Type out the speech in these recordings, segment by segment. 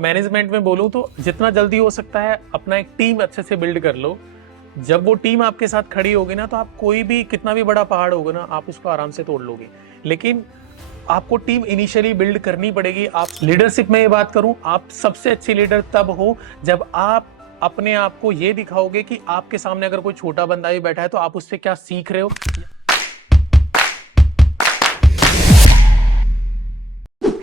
Management में बोलूँ तो जितना जल्दी हो सकता है अपना एक टीम अच्छे से बिल्ड कर लो। जब वो टीम आपके साथ खड़ी होगी ना, तो आप कोई भी कितना भी बड़ा पहाड़ होगा ना, आप उसको आराम से तोड़ लोगे। लेकिन आपको टीम इनिशियली बिल्ड करनी पड़ेगी। आप लीडरशिप में ये बात करूं, आप सबसे अच्छे लीडर तब हो जब आप अपने आप को ये दिखाओगे कि आपके सामने अगर कोई छोटा बंदा भी बैठा है तो आप उससे क्या सीख रहे हो।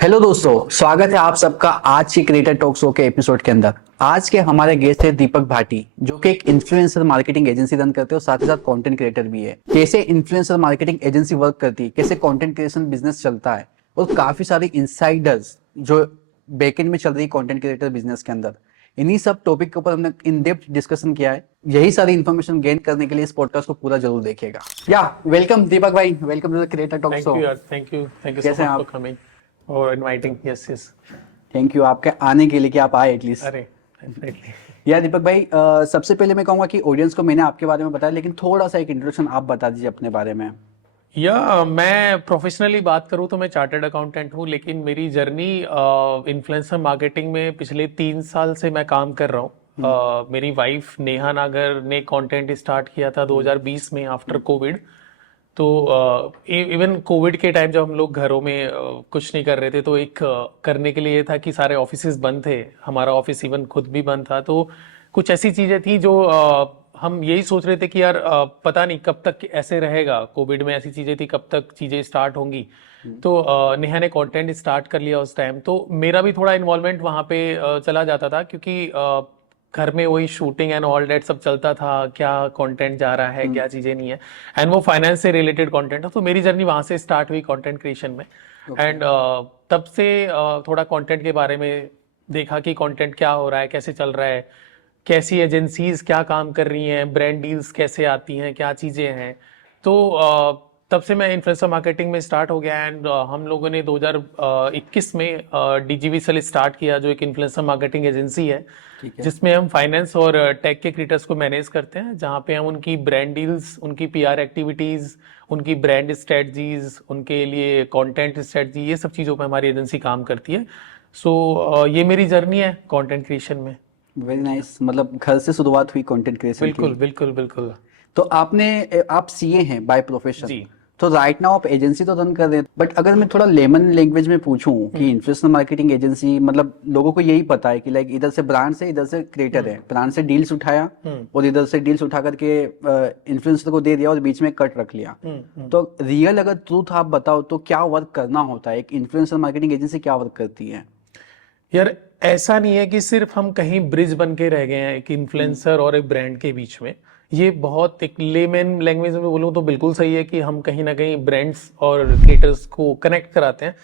हेलो दोस्तों, स्वागत है आप सबका आज की क्रिएटर टॉक शो के एपिसोड के अंदर। आज के हमारे गेस्ट है दीपक भाटी, जो कि एक इन्फ्लुएंसर मार्केटिंग एजेंसी रन करते हैं और साथ ही साथ कंटेंट क्रिएटर भी है। कैसे इन्फ्लुएंसर मार्केटिंग एजेंसी वर्क करती है, कैसे कंटेंट क्रिएशन बिजनेस चलता है, और काफी सारी इनसाइडर्स जो बैकएंड में चल रही है कंटेंट क्रिएटर बिजनेस के अंदर, इन्हीं सब टॉपिक के ऊपर हमने इन डेप्थ डिस्कशन किया है। यही सारी इन्फॉर्मेशन गेन करने के लिए इस पॉडकास्ट को पूरा जरूर देखिएगा। वेलकम दीपक भाई, welcome to the creator talk show. Thank you so much for coming और इनवाइटिंग। यस थैंक यू आपके आने के लिए कि आप आए एटलीस्ट। अरे डेफिनेटली। यार दीपक भाई, सबसे पहले मैं कहूंगा कि ऑडियंस को मैंने आपके बारे में बताया, लेकिन थोड़ा सा एक इंट्रोडक्शन आप बता दीजिए अपने बारे में। मैं प्रोफेशनली बात करूं तो मैं चार्टर्ड अकाउंटेंट हूं, लेकिन मेरी जर्नी इन्फ्लुएंसर मार्केटिंग में पिछले 3 साल से मैं काम कर रहा हूं। मेरी वाइफ नेहा नागर ने कंटेंट स्टार्ट किया था 2020 में आफ्टर कोविड। तो इवन कोविड के टाइम जब हम लोग घरों में कुछ नहीं कर रहे थे, तो एक करने के लिए ये था कि सारे ऑफिसेज बंद थे, हमारा ऑफिस इवन खुद भी बंद था। तो कुछ ऐसी चीजें थी जो हम यही सोच रहे थे कि यार पता नहीं कब तक ऐसे रहेगा। कोविड में ऐसी चीजें थी, कब तक चीजें स्टार्ट होंगी। तो नेहा ने कंटेंट स्टार्ट कर लिया उस टाइम। तो मेरा भी थोड़ा इन्वॉल्वमेंट वहाँ पे चला जाता था, क्योंकि घर में वही शूटिंग एंड ऑल डेट सब चलता था, क्या कंटेंट जा रहा है, क्या चीजें नहीं है। एंड वो फाइनेंस से रिलेटेड कंटेंट है। तो मेरी जर्नी वहां से स्टार्ट हुई कंटेंट क्रिएशन में। एंड तब से थोड़ा कंटेंट के बारे में देखा कि कंटेंट क्या हो रहा है, कैसे चल रहा है, कैसी एजेंसीज क्या काम कर रही हैं, ब्रांड डील्स कैसे आती हैं, क्या चीजें हैं। तो तब से मैं इन्फ्लुएंसर मार्केटिंग में स्टार्ट हो गया। एंड हम लोगों ने 2021 में डीजीवीएल स्टार्ट किया, जो एक इन्फ्लुएंसर मार्केटिंग एजेंसी है, जिसमें हम फाइनेंस और टेक के क्रिएटर्स को मैनेज करते हैं, जहाँ पे हम उनकी ब्रांड डील्स, उनकी पीआर एक्टिविटीज, उनकी ब्रांड स्ट्रेटजीज, उनके लिए कंटेंट स्ट्रेटजी, ये सब चीज़ों पे हमारी एजेंसी काम करती है। सो ये मेरी जर्नी है कंटेंट क्रिएशन में। Very nice. मतलब घर से शुरुआत हुई कंटेंट क्रिएशन की। बिल्कुल बिल्कुल बिल्कुल। तो आप सीए हैं बाय प्रोफेशन जी। तो राइट नाउ आप एजेंसी तो रन कर रहे हैं, बट अगर मैं थोड़ा लेमन लैंग्वेज में पूछूं कि इन्फ्लुएंसर मार्केटिंग एजेंसी, मतलब लोगों को यही पता है कि लाइक इधर से ब्रांड से, इधर से क्रिएटर है, ब्रांड से डील्स उठाया और इधर से डील्स उठा करके इन्फ्लुएंसर को दे दिया और बीच में कट रख लिया। तो रियल अगर ट्रूथ आप बताओ तो क्या वर्क करना होता है, एक इन्फ्लुएंसर मार्केटिंग एजेंसी क्या वर्क करती है? यार ऐसा नहीं है कि सिर्फ हम कहीं ब्रिज बन के रह गए हैं एक इन्फ्लुएंसर और एक ब्रांड के बीच में। ये बहुत एक लेमन लैंग्वेज में बोलूँ तो बिल्कुल सही है कि हम कहीं ना कहीं ब्रांड्स और क्रिएटर्स को कनेक्ट कराते हैं,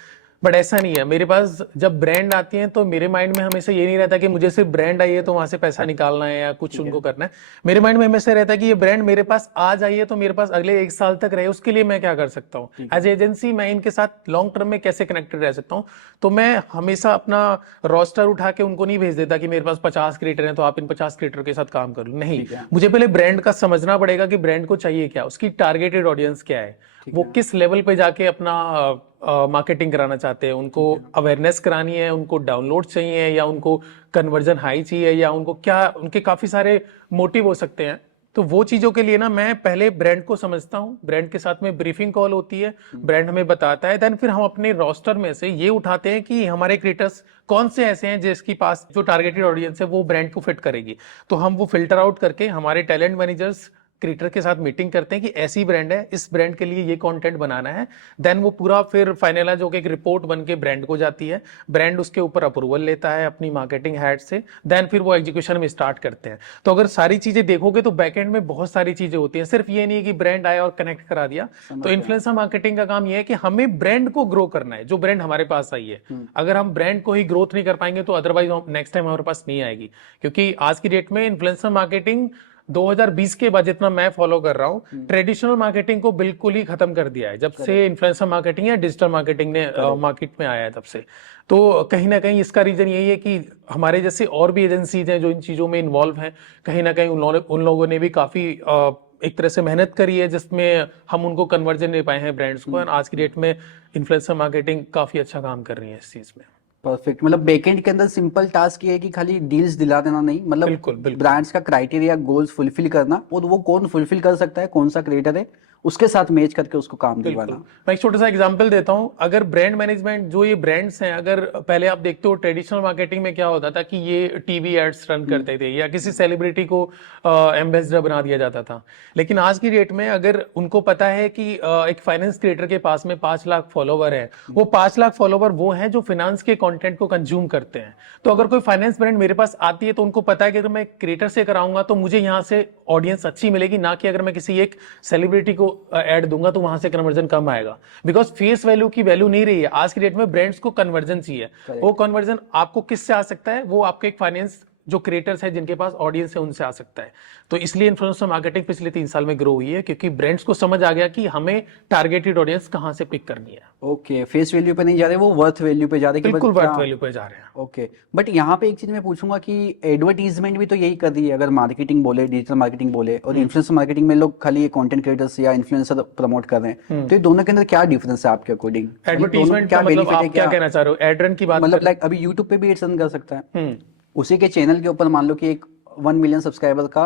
बट ऐसा नहीं है। मेरे पास जब ब्रांड आती है तो मेरे माइंड में हमेशा ये नहीं रहता कि मुझे सिर्फ ब्रांड आई है तो वहां से पैसा निकालना है या कुछ उनको करना है। मेरे माइंड में हमेशा रहता है कि ये ब्रांड मेरे पास आज आई है तो मेरे पास अगले 1 साल तक रहे, उसके लिए मैं क्या कर सकता हूँ एज एजेंसी, मैं इनके साथ लॉन्ग टर्म में कैसे कनेक्टेड रह सकता हूँ। तो मैं हमेशा अपना रोस्टर उठा के उनको नहीं भेज देता कि मेरे पास 50 क्रिएटर हैं तो आप इन 50 क्रिएटर के साथ काम करो। नहीं, मुझे पहले ब्रांड का समझना पड़ेगा कि ब्रांड को चाहिए क्या, उसकी टारगेटेड ऑडियंस क्या है, वो किस लेवल पे जाके अपना मार्केटिंग कराना चाहते हैं, उनको अवेयरनेस करानी है, उनको डाउनलोड चाहिए, या उनको कन्वर्जन हाई चाहिए, या उनको क्या, उनके काफी सारे मोटिव हो सकते हैं। तो वो चीजों के लिए ना मैं पहले ब्रांड को समझता हूँ, ब्रांड के साथ में ब्रीफिंग कॉल होती है, ब्रांड हमें बताता है, देन फिर हम अपने रोस्टर में से ये उठाते हैं कि हमारे क्रिएटर्स कौन से ऐसे हैं जिसके पास जो टारगेटेड ऑडियंस है वो ब्रांड को फिट करेगी। तो हम वो फिल्टर आउट करके हमारे टैलेंट मैनेजर्स क्रिएटर के साथ मीटिंग करते हैं कि ऐसी ब्रांड है, इस ब्रांड के लिए ये कंटेंट बनाना है। देन वो पूरा फिर फाइनलाइज होकर एक रिपोर्ट बन के ब्रांड को जाती है, ब्रांड उसके ऊपर अप्रूवल लेता है अपनी मार्केटिंग हेड से, देन फिर वो एग्जीक्यूशन में स्टार्ट करते हैं। तो अगर सारी चीजें देखोगे तो बैकएंड में बहुत सारी चीजें होती हैं, सिर्फ ये नहीं है कि ब्रांड आया और कनेक्ट करा दिया। तो इन्फ्लुएंसर मार्केटिंग का काम ये है कि हमें ब्रांड को ग्रो करना है, जो ब्रांड हमारे पास आई है। अगर हम ब्रांड को ही ग्रोथ नहीं कर पाएंगे तो अदरवाइज नेक्स्ट टाइम हमारे पास नहीं आएगी। क्योंकि आज की डेट में इन्फ्लुएंसर मार्केटिंग 2020 के बाद जितना मैं फॉलो कर रहा हूँ, ट्रेडिशनल मार्केटिंग को बिल्कुल ही खत्म कर दिया है जब से इन्फ्लुएंसर मार्केटिंग या डिजिटल मार्केटिंग ने मार्केट में आया है तब से। तो कहीं ना कहीं इसका रीजन यही है कि हमारे जैसे और भी एजेंसीज हैं जो इन चीजों में इन्वॉल्व हैं, कहीं ना कहीं उन लोगों ने भी काफी एक तरह से मेहनत करी है, जिसमें हम उनको कन्वर्जन दे पाए हैं ब्रांड्स को। आज की डेट में इन्फ्लुएंसर मार्केटिंग काफी अच्छा काम कर रही है इस चीज में। परफेक्ट। मतलब बैकएंड के अंदर सिंपल टास्क ये है कि खाली डील्स दिला देना नहीं, मतलब बिल्कुल बिल्कुल ब्रांड्स का क्राइटेरिया गोल्स फुलफिल करना, और वो कौन फुलफिल कर सकता है, कौन सा क्रिएटर है, उसके साथ मैच करके उसको काम बिल्कुल। दिलवाना। मैं एक छोटा सा एग्जांपल देता हूं। अगर ब्रांड मैनेजमेंट, जो ये ब्रांड्स हैं, अगर पहले आप देखते हो ट्रेडिशनल मार्केटिंग में क्या होता था कि ये टीवी एड्स रन करते थे या किसी सेलिब्रिटी को एम्बेसडर बना दिया जाता था। लेकिन आज की डेट में अगर उनको पता है कि एक फाइनेंस क्रिएटर के पास में 5 लाख फॉलोवर है, वो 5 लाख फॉलोवर वो हैं जो फाइनेंस के कंटेंट को कंज्यूम करते हैं। तो अगर कोई फाइनेंस ब्रांड मेरे पास आती है तो उनको पता है कि अगर मैं क्रिएटर से कराऊंगा तो मुझे यहाँ से ऑडियंस अच्छी मिलेगी, ना कि अगर मैं किसी एक सेलिब्रिटी को ऐड दूंगा तो वहां से कन्वर्जन कम आएगा। बिकॉज फेस वैल्यू की वैल्यू नहीं रही है आज की डेट में। ब्रांड्स को कन्वर्जन चाहिए। वो कन्वर्जन आपको किससे आ सकता है? वो आपके एक फाइनेंस जो क्रिएटर्स हैं जिनके पास ऑडियंस है उनसे आ सकता है। तो इसलिए इन्फ्लुएंसर मार्केटिंग पिछले 3 साल में ग्रो हुई है, क्योंकि ब्रांड्स को समझ आ गया कि हमें टारगेटेड ऑडियंस कहां से पिक करनी है। ओके, फेस वैल्यू पे नहीं जा रहे, वो वर्थ वैल्यू पे जा रहे हैं कि बिल्कुल बस क्या। वर्थ वैल्यू पे जा रहे हैं। ओके, बट यहाँ पे एक चीज मैं पूछूंगा कि एडवर्टीजमेंट भी तो यही कर रही है, अगर मार्केटिंग बोले, डिजिटल मार्केटिंग बोले, और इन्फ्लुएंसर मार्केटिंग में लोग खाली कंटेंट क्रिएटर्स या इन्फ्लुएंसर प्रमोट कर रहे हैं, तो ये दोनों के अंदर क्या डिफरेंस है आपके अकॉर्डिंग? एडवर्टीजमेंट का मतलब आप क्या कहना चाह रहे हो? एड रन की बात मतलब कर लाइक अभी यूट्यूब पे भी एड्स रन कर सकता है, हम्म उसी के चैनल के ऊपर मान लो कि एक 1 मिलियन सब्सक्राइबर का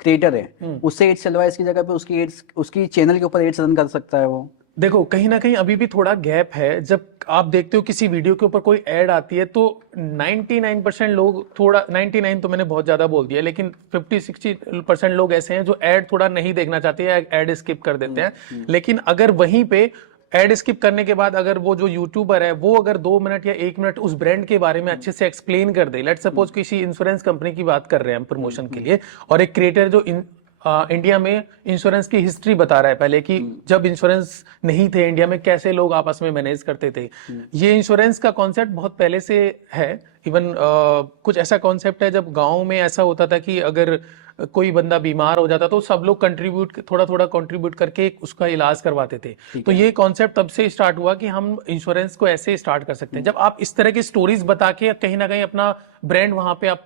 क्रिएटर है, उससे एड्स चलवाए, इसकी जगह पे उसकी एड्स, उसकी चैनल के ऊपर एड्स रन कर सकता है वो। देखो, कहीं ना कहीं अभी भी थोड़ा गैप है। जब आप देखते हो किसी वीडियो के ऊपर कोई ऐड आती है तो 99% लोग, थोड़ा 99 तो मैंने बहुत ज्यादा बोल दिया, लेकिन 50-60% लोग ऐसे हैं जो ऐड थोड़ा नहीं देखना चाहते हैं, ऐड स्किप कर देते हैं। लेकिन अगर वहीं पे एड स्किप करने के बाद अगर वो जो यूट्यूबर है वो अगर 2 मिनट या 1 मिनट उस ब्रांड के बारे में अच्छे से एक्सप्लेन कर दे, लेट्स सपोज किसी इंश्योरेंस कंपनी की बात कर रहे हैं हम प्रमोशन के लिए, और एक क्रिएटर जो इंडिया में इंश्योरेंस की हिस्ट्री बता रहा है पहले कि जब इंश्योरेंस नहीं थे इंडिया में कैसे लोग आपस में मैनेज करते थे। ये इंश्योरेंस का कॉन्सेप्ट बहुत पहले से है। इवन कुछ ऐसा कॉन्सेप्ट है जब गांव में ऐसा होता था कि अगर कोई बंदा बीमार हो जाता तो सब लोग थोड़ा थोड़ा कंट्रीब्यूट करके उसका इलाज करवाते थे। तो ये कॉन्सेप्ट तब से स्टार्ट हुआ कि हम इंश्योरेंस को ऐसे स्टार्ट कर सकते हैं। जब आप इस तरह की स्टोरीज बता के कहीं ना कहीं अपना ब्रांड वहां पे आप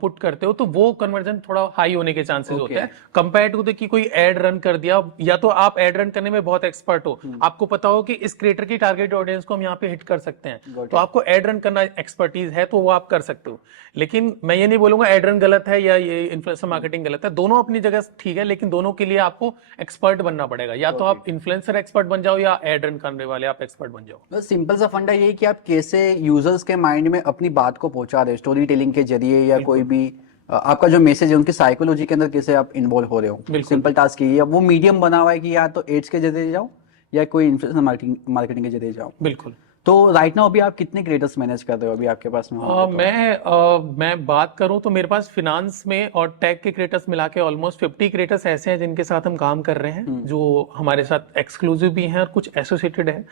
पुट करते हो तो वो कन्वर्जन थोड़ा हाई होने के चांसेस होते हैं कंपेयर टू कि कोई एड रन कर दिया। या तो आप एड रन करने में बहुत एक्सपर्ट हो, आपको पता हो कि इस क्रिएटर की टारगेट ऑडियंस को हम यहाँ पे हिट कर सकते हैं, तो आपको एड रन करना एक्सपर्टीज है तो वो आप कर सकते हो। लेकिन मैं ये नहीं बोलूंगा एड रन गलत है या ये इन्फ्लुएंसर मार्केटिंग गलत है, दोनों अपनी जगह ठीक है, लेकिन दोनों के लिए आपको एक्सपर्ट बनना पड़ेगा। या तो आप इन्फ्लुएंसर एक्सपर्ट बन जाओ या एड रन करने वाले आप एक्सपर्ट बन जाओ। बस सिंपल सा फंडा ये है कि आप कैसे यूजर्स के माइंड में अपनी बात को पहुंचा रहे हो, स्टोरी टेलिंग के जरिए, या कोई भी आपका जो मैसेज है उनकी साइकोलॉजी के अंदर कैसे आप इन्वॉल्व हो रहे हो। सिंपल टास्क ये है। अब वो मीडियम बना हुआ है कि या तो एड्स के जरिए जाओ या कोई इन्फ्लुएंसर मार्केटिंग के जरिए जाओ। बिल्कुल। तो राइट नाउ अभी आप कितने क्रिएटर्स मैनेज कर रहे हो अभी आपके पास में? मैं बात करूं तो मेरे पास फिनांस में और टेक के क्रिएटर्स मिला के ऑलमोस्ट 50 क्रिएटर्स ऐसे हैं जिनके साथ हम काम कर रहे हैं, जो हमारे साथ एक्सक्लूसिव भी हैं और कुछ एसोसिएटेड है।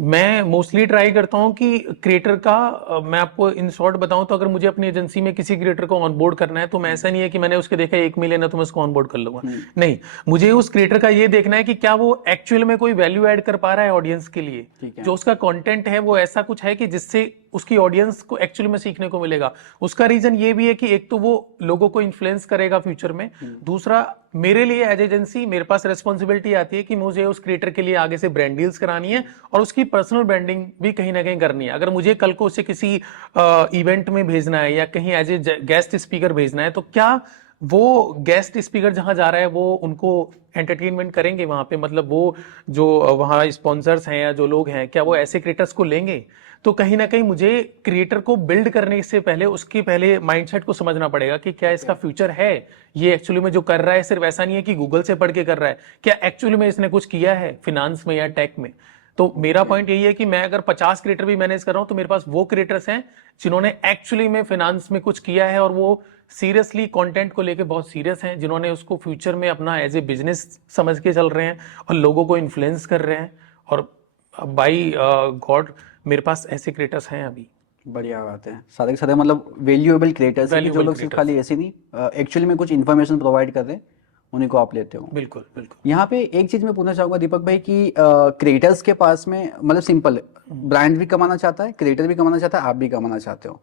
मैं मोस्टली ट्राई करता हूं कि क्रिएटर का मैं आपको इन शॉर्ट बताऊं तो अगर मुझे अपनी एजेंसी में किसी क्रिएटर को ऑनबोर्ड करना है तो मैं ऐसा नहीं है कि मैंने उसके देखा 1 मिलियन है तो मैं उसको ऑनबोर्ड कर लूंगा। नहीं, मुझे उस क्रिएटर का ये देखना है कि क्या वो एक्चुअल में कोई वैल्यू ऐड कर पा रहा है ऑडियंस के लिए, जो उसका कंटेंट है वो ऐसा कुछ है कि जिससे उसकी ऑडियंस को एक्चुअली में सीखने को मिलेगा। उसका रीजन ये भी है कि एक तो वो लोगों को इन्फ्लुएंस करेगा फ्यूचर में, दूसरा मेरे लिए एज एजेंसी मेरे पास रिस्पॉन्सिबिलिटी आती है कि मुझे उस क्रिएटर के लिए आगे से ब्रांड डील्स करानी है और उसकी पर्सनल ब्रांडिंग भी कहीं ना कहीं करनी है। अगर मुझे कल को उसे किसी इवेंट में भेजना है या कहीं एज ए गेस्ट स्पीकर भेजना है तो क्या वो गेस्ट स्पीकर जहां जा रहा है वो उनको एंटरटेनमेंट करेंगे वहां पे, मतलब वो जो वहां स्पॉन्सर्स हैं या जो लोग हैं क्या वो ऐसे क्रिएटर्स को लेंगे? तो कहीं ना कहीं मुझे क्रिएटर को बिल्ड करने से पहले उसके पहले माइंडसेट को समझना पड़ेगा कि क्या इसका फ्यूचर है, ये एक्चुअली में जो कर रहा है सिर्फ ऐसा नहीं है कि गूगल से पढ़ के कर रहा है, क्या एक्चुअली में इसने कुछ किया है फिनांस में या टेक में। तो मेरा पॉइंट यही है कि मैं अगर 50 क्रिएटर भी मैनेज कर रहा हूं तो मेरे पास वो क्रिएटर्स हैं जिन्होंने एक्चुअली में फिनांस में कुछ किया है और वो सीरियसली कंटेंट को लेके बहुत सीरियस हैं, जिन्होंने उसको फ्यूचर में अपना एज ए बिजनेस समझ के चल रहे हैं और लोगों को इन्फ्लुएंस कर रहे हैं। और बाई गॉड मेरे पास ऐसे क्रिएटर्स हैं अभी। बढ़िया बात है। सारे के सारे मतलब वैल्यूएबल क्रिएटर्स हैं जो लोग सिर्फ खाली ऐसे नहीं एक्चुअली में कुछ इन्फॉर्मेशन प्रोवाइड कर रहे हैं, उन्हीं को आप लेते हो। बिल्कुल बिल्कुल। यहाँ पे एक चीज मैं पूछना चाहूंगा दीपक भाई कि क्रिएटर्स के पास में मतलब सिंपल ब्रांड भी कमाना चाहता है, क्रिएटर भी कमाना चाहता है, आप भी कमाना चाहते हो।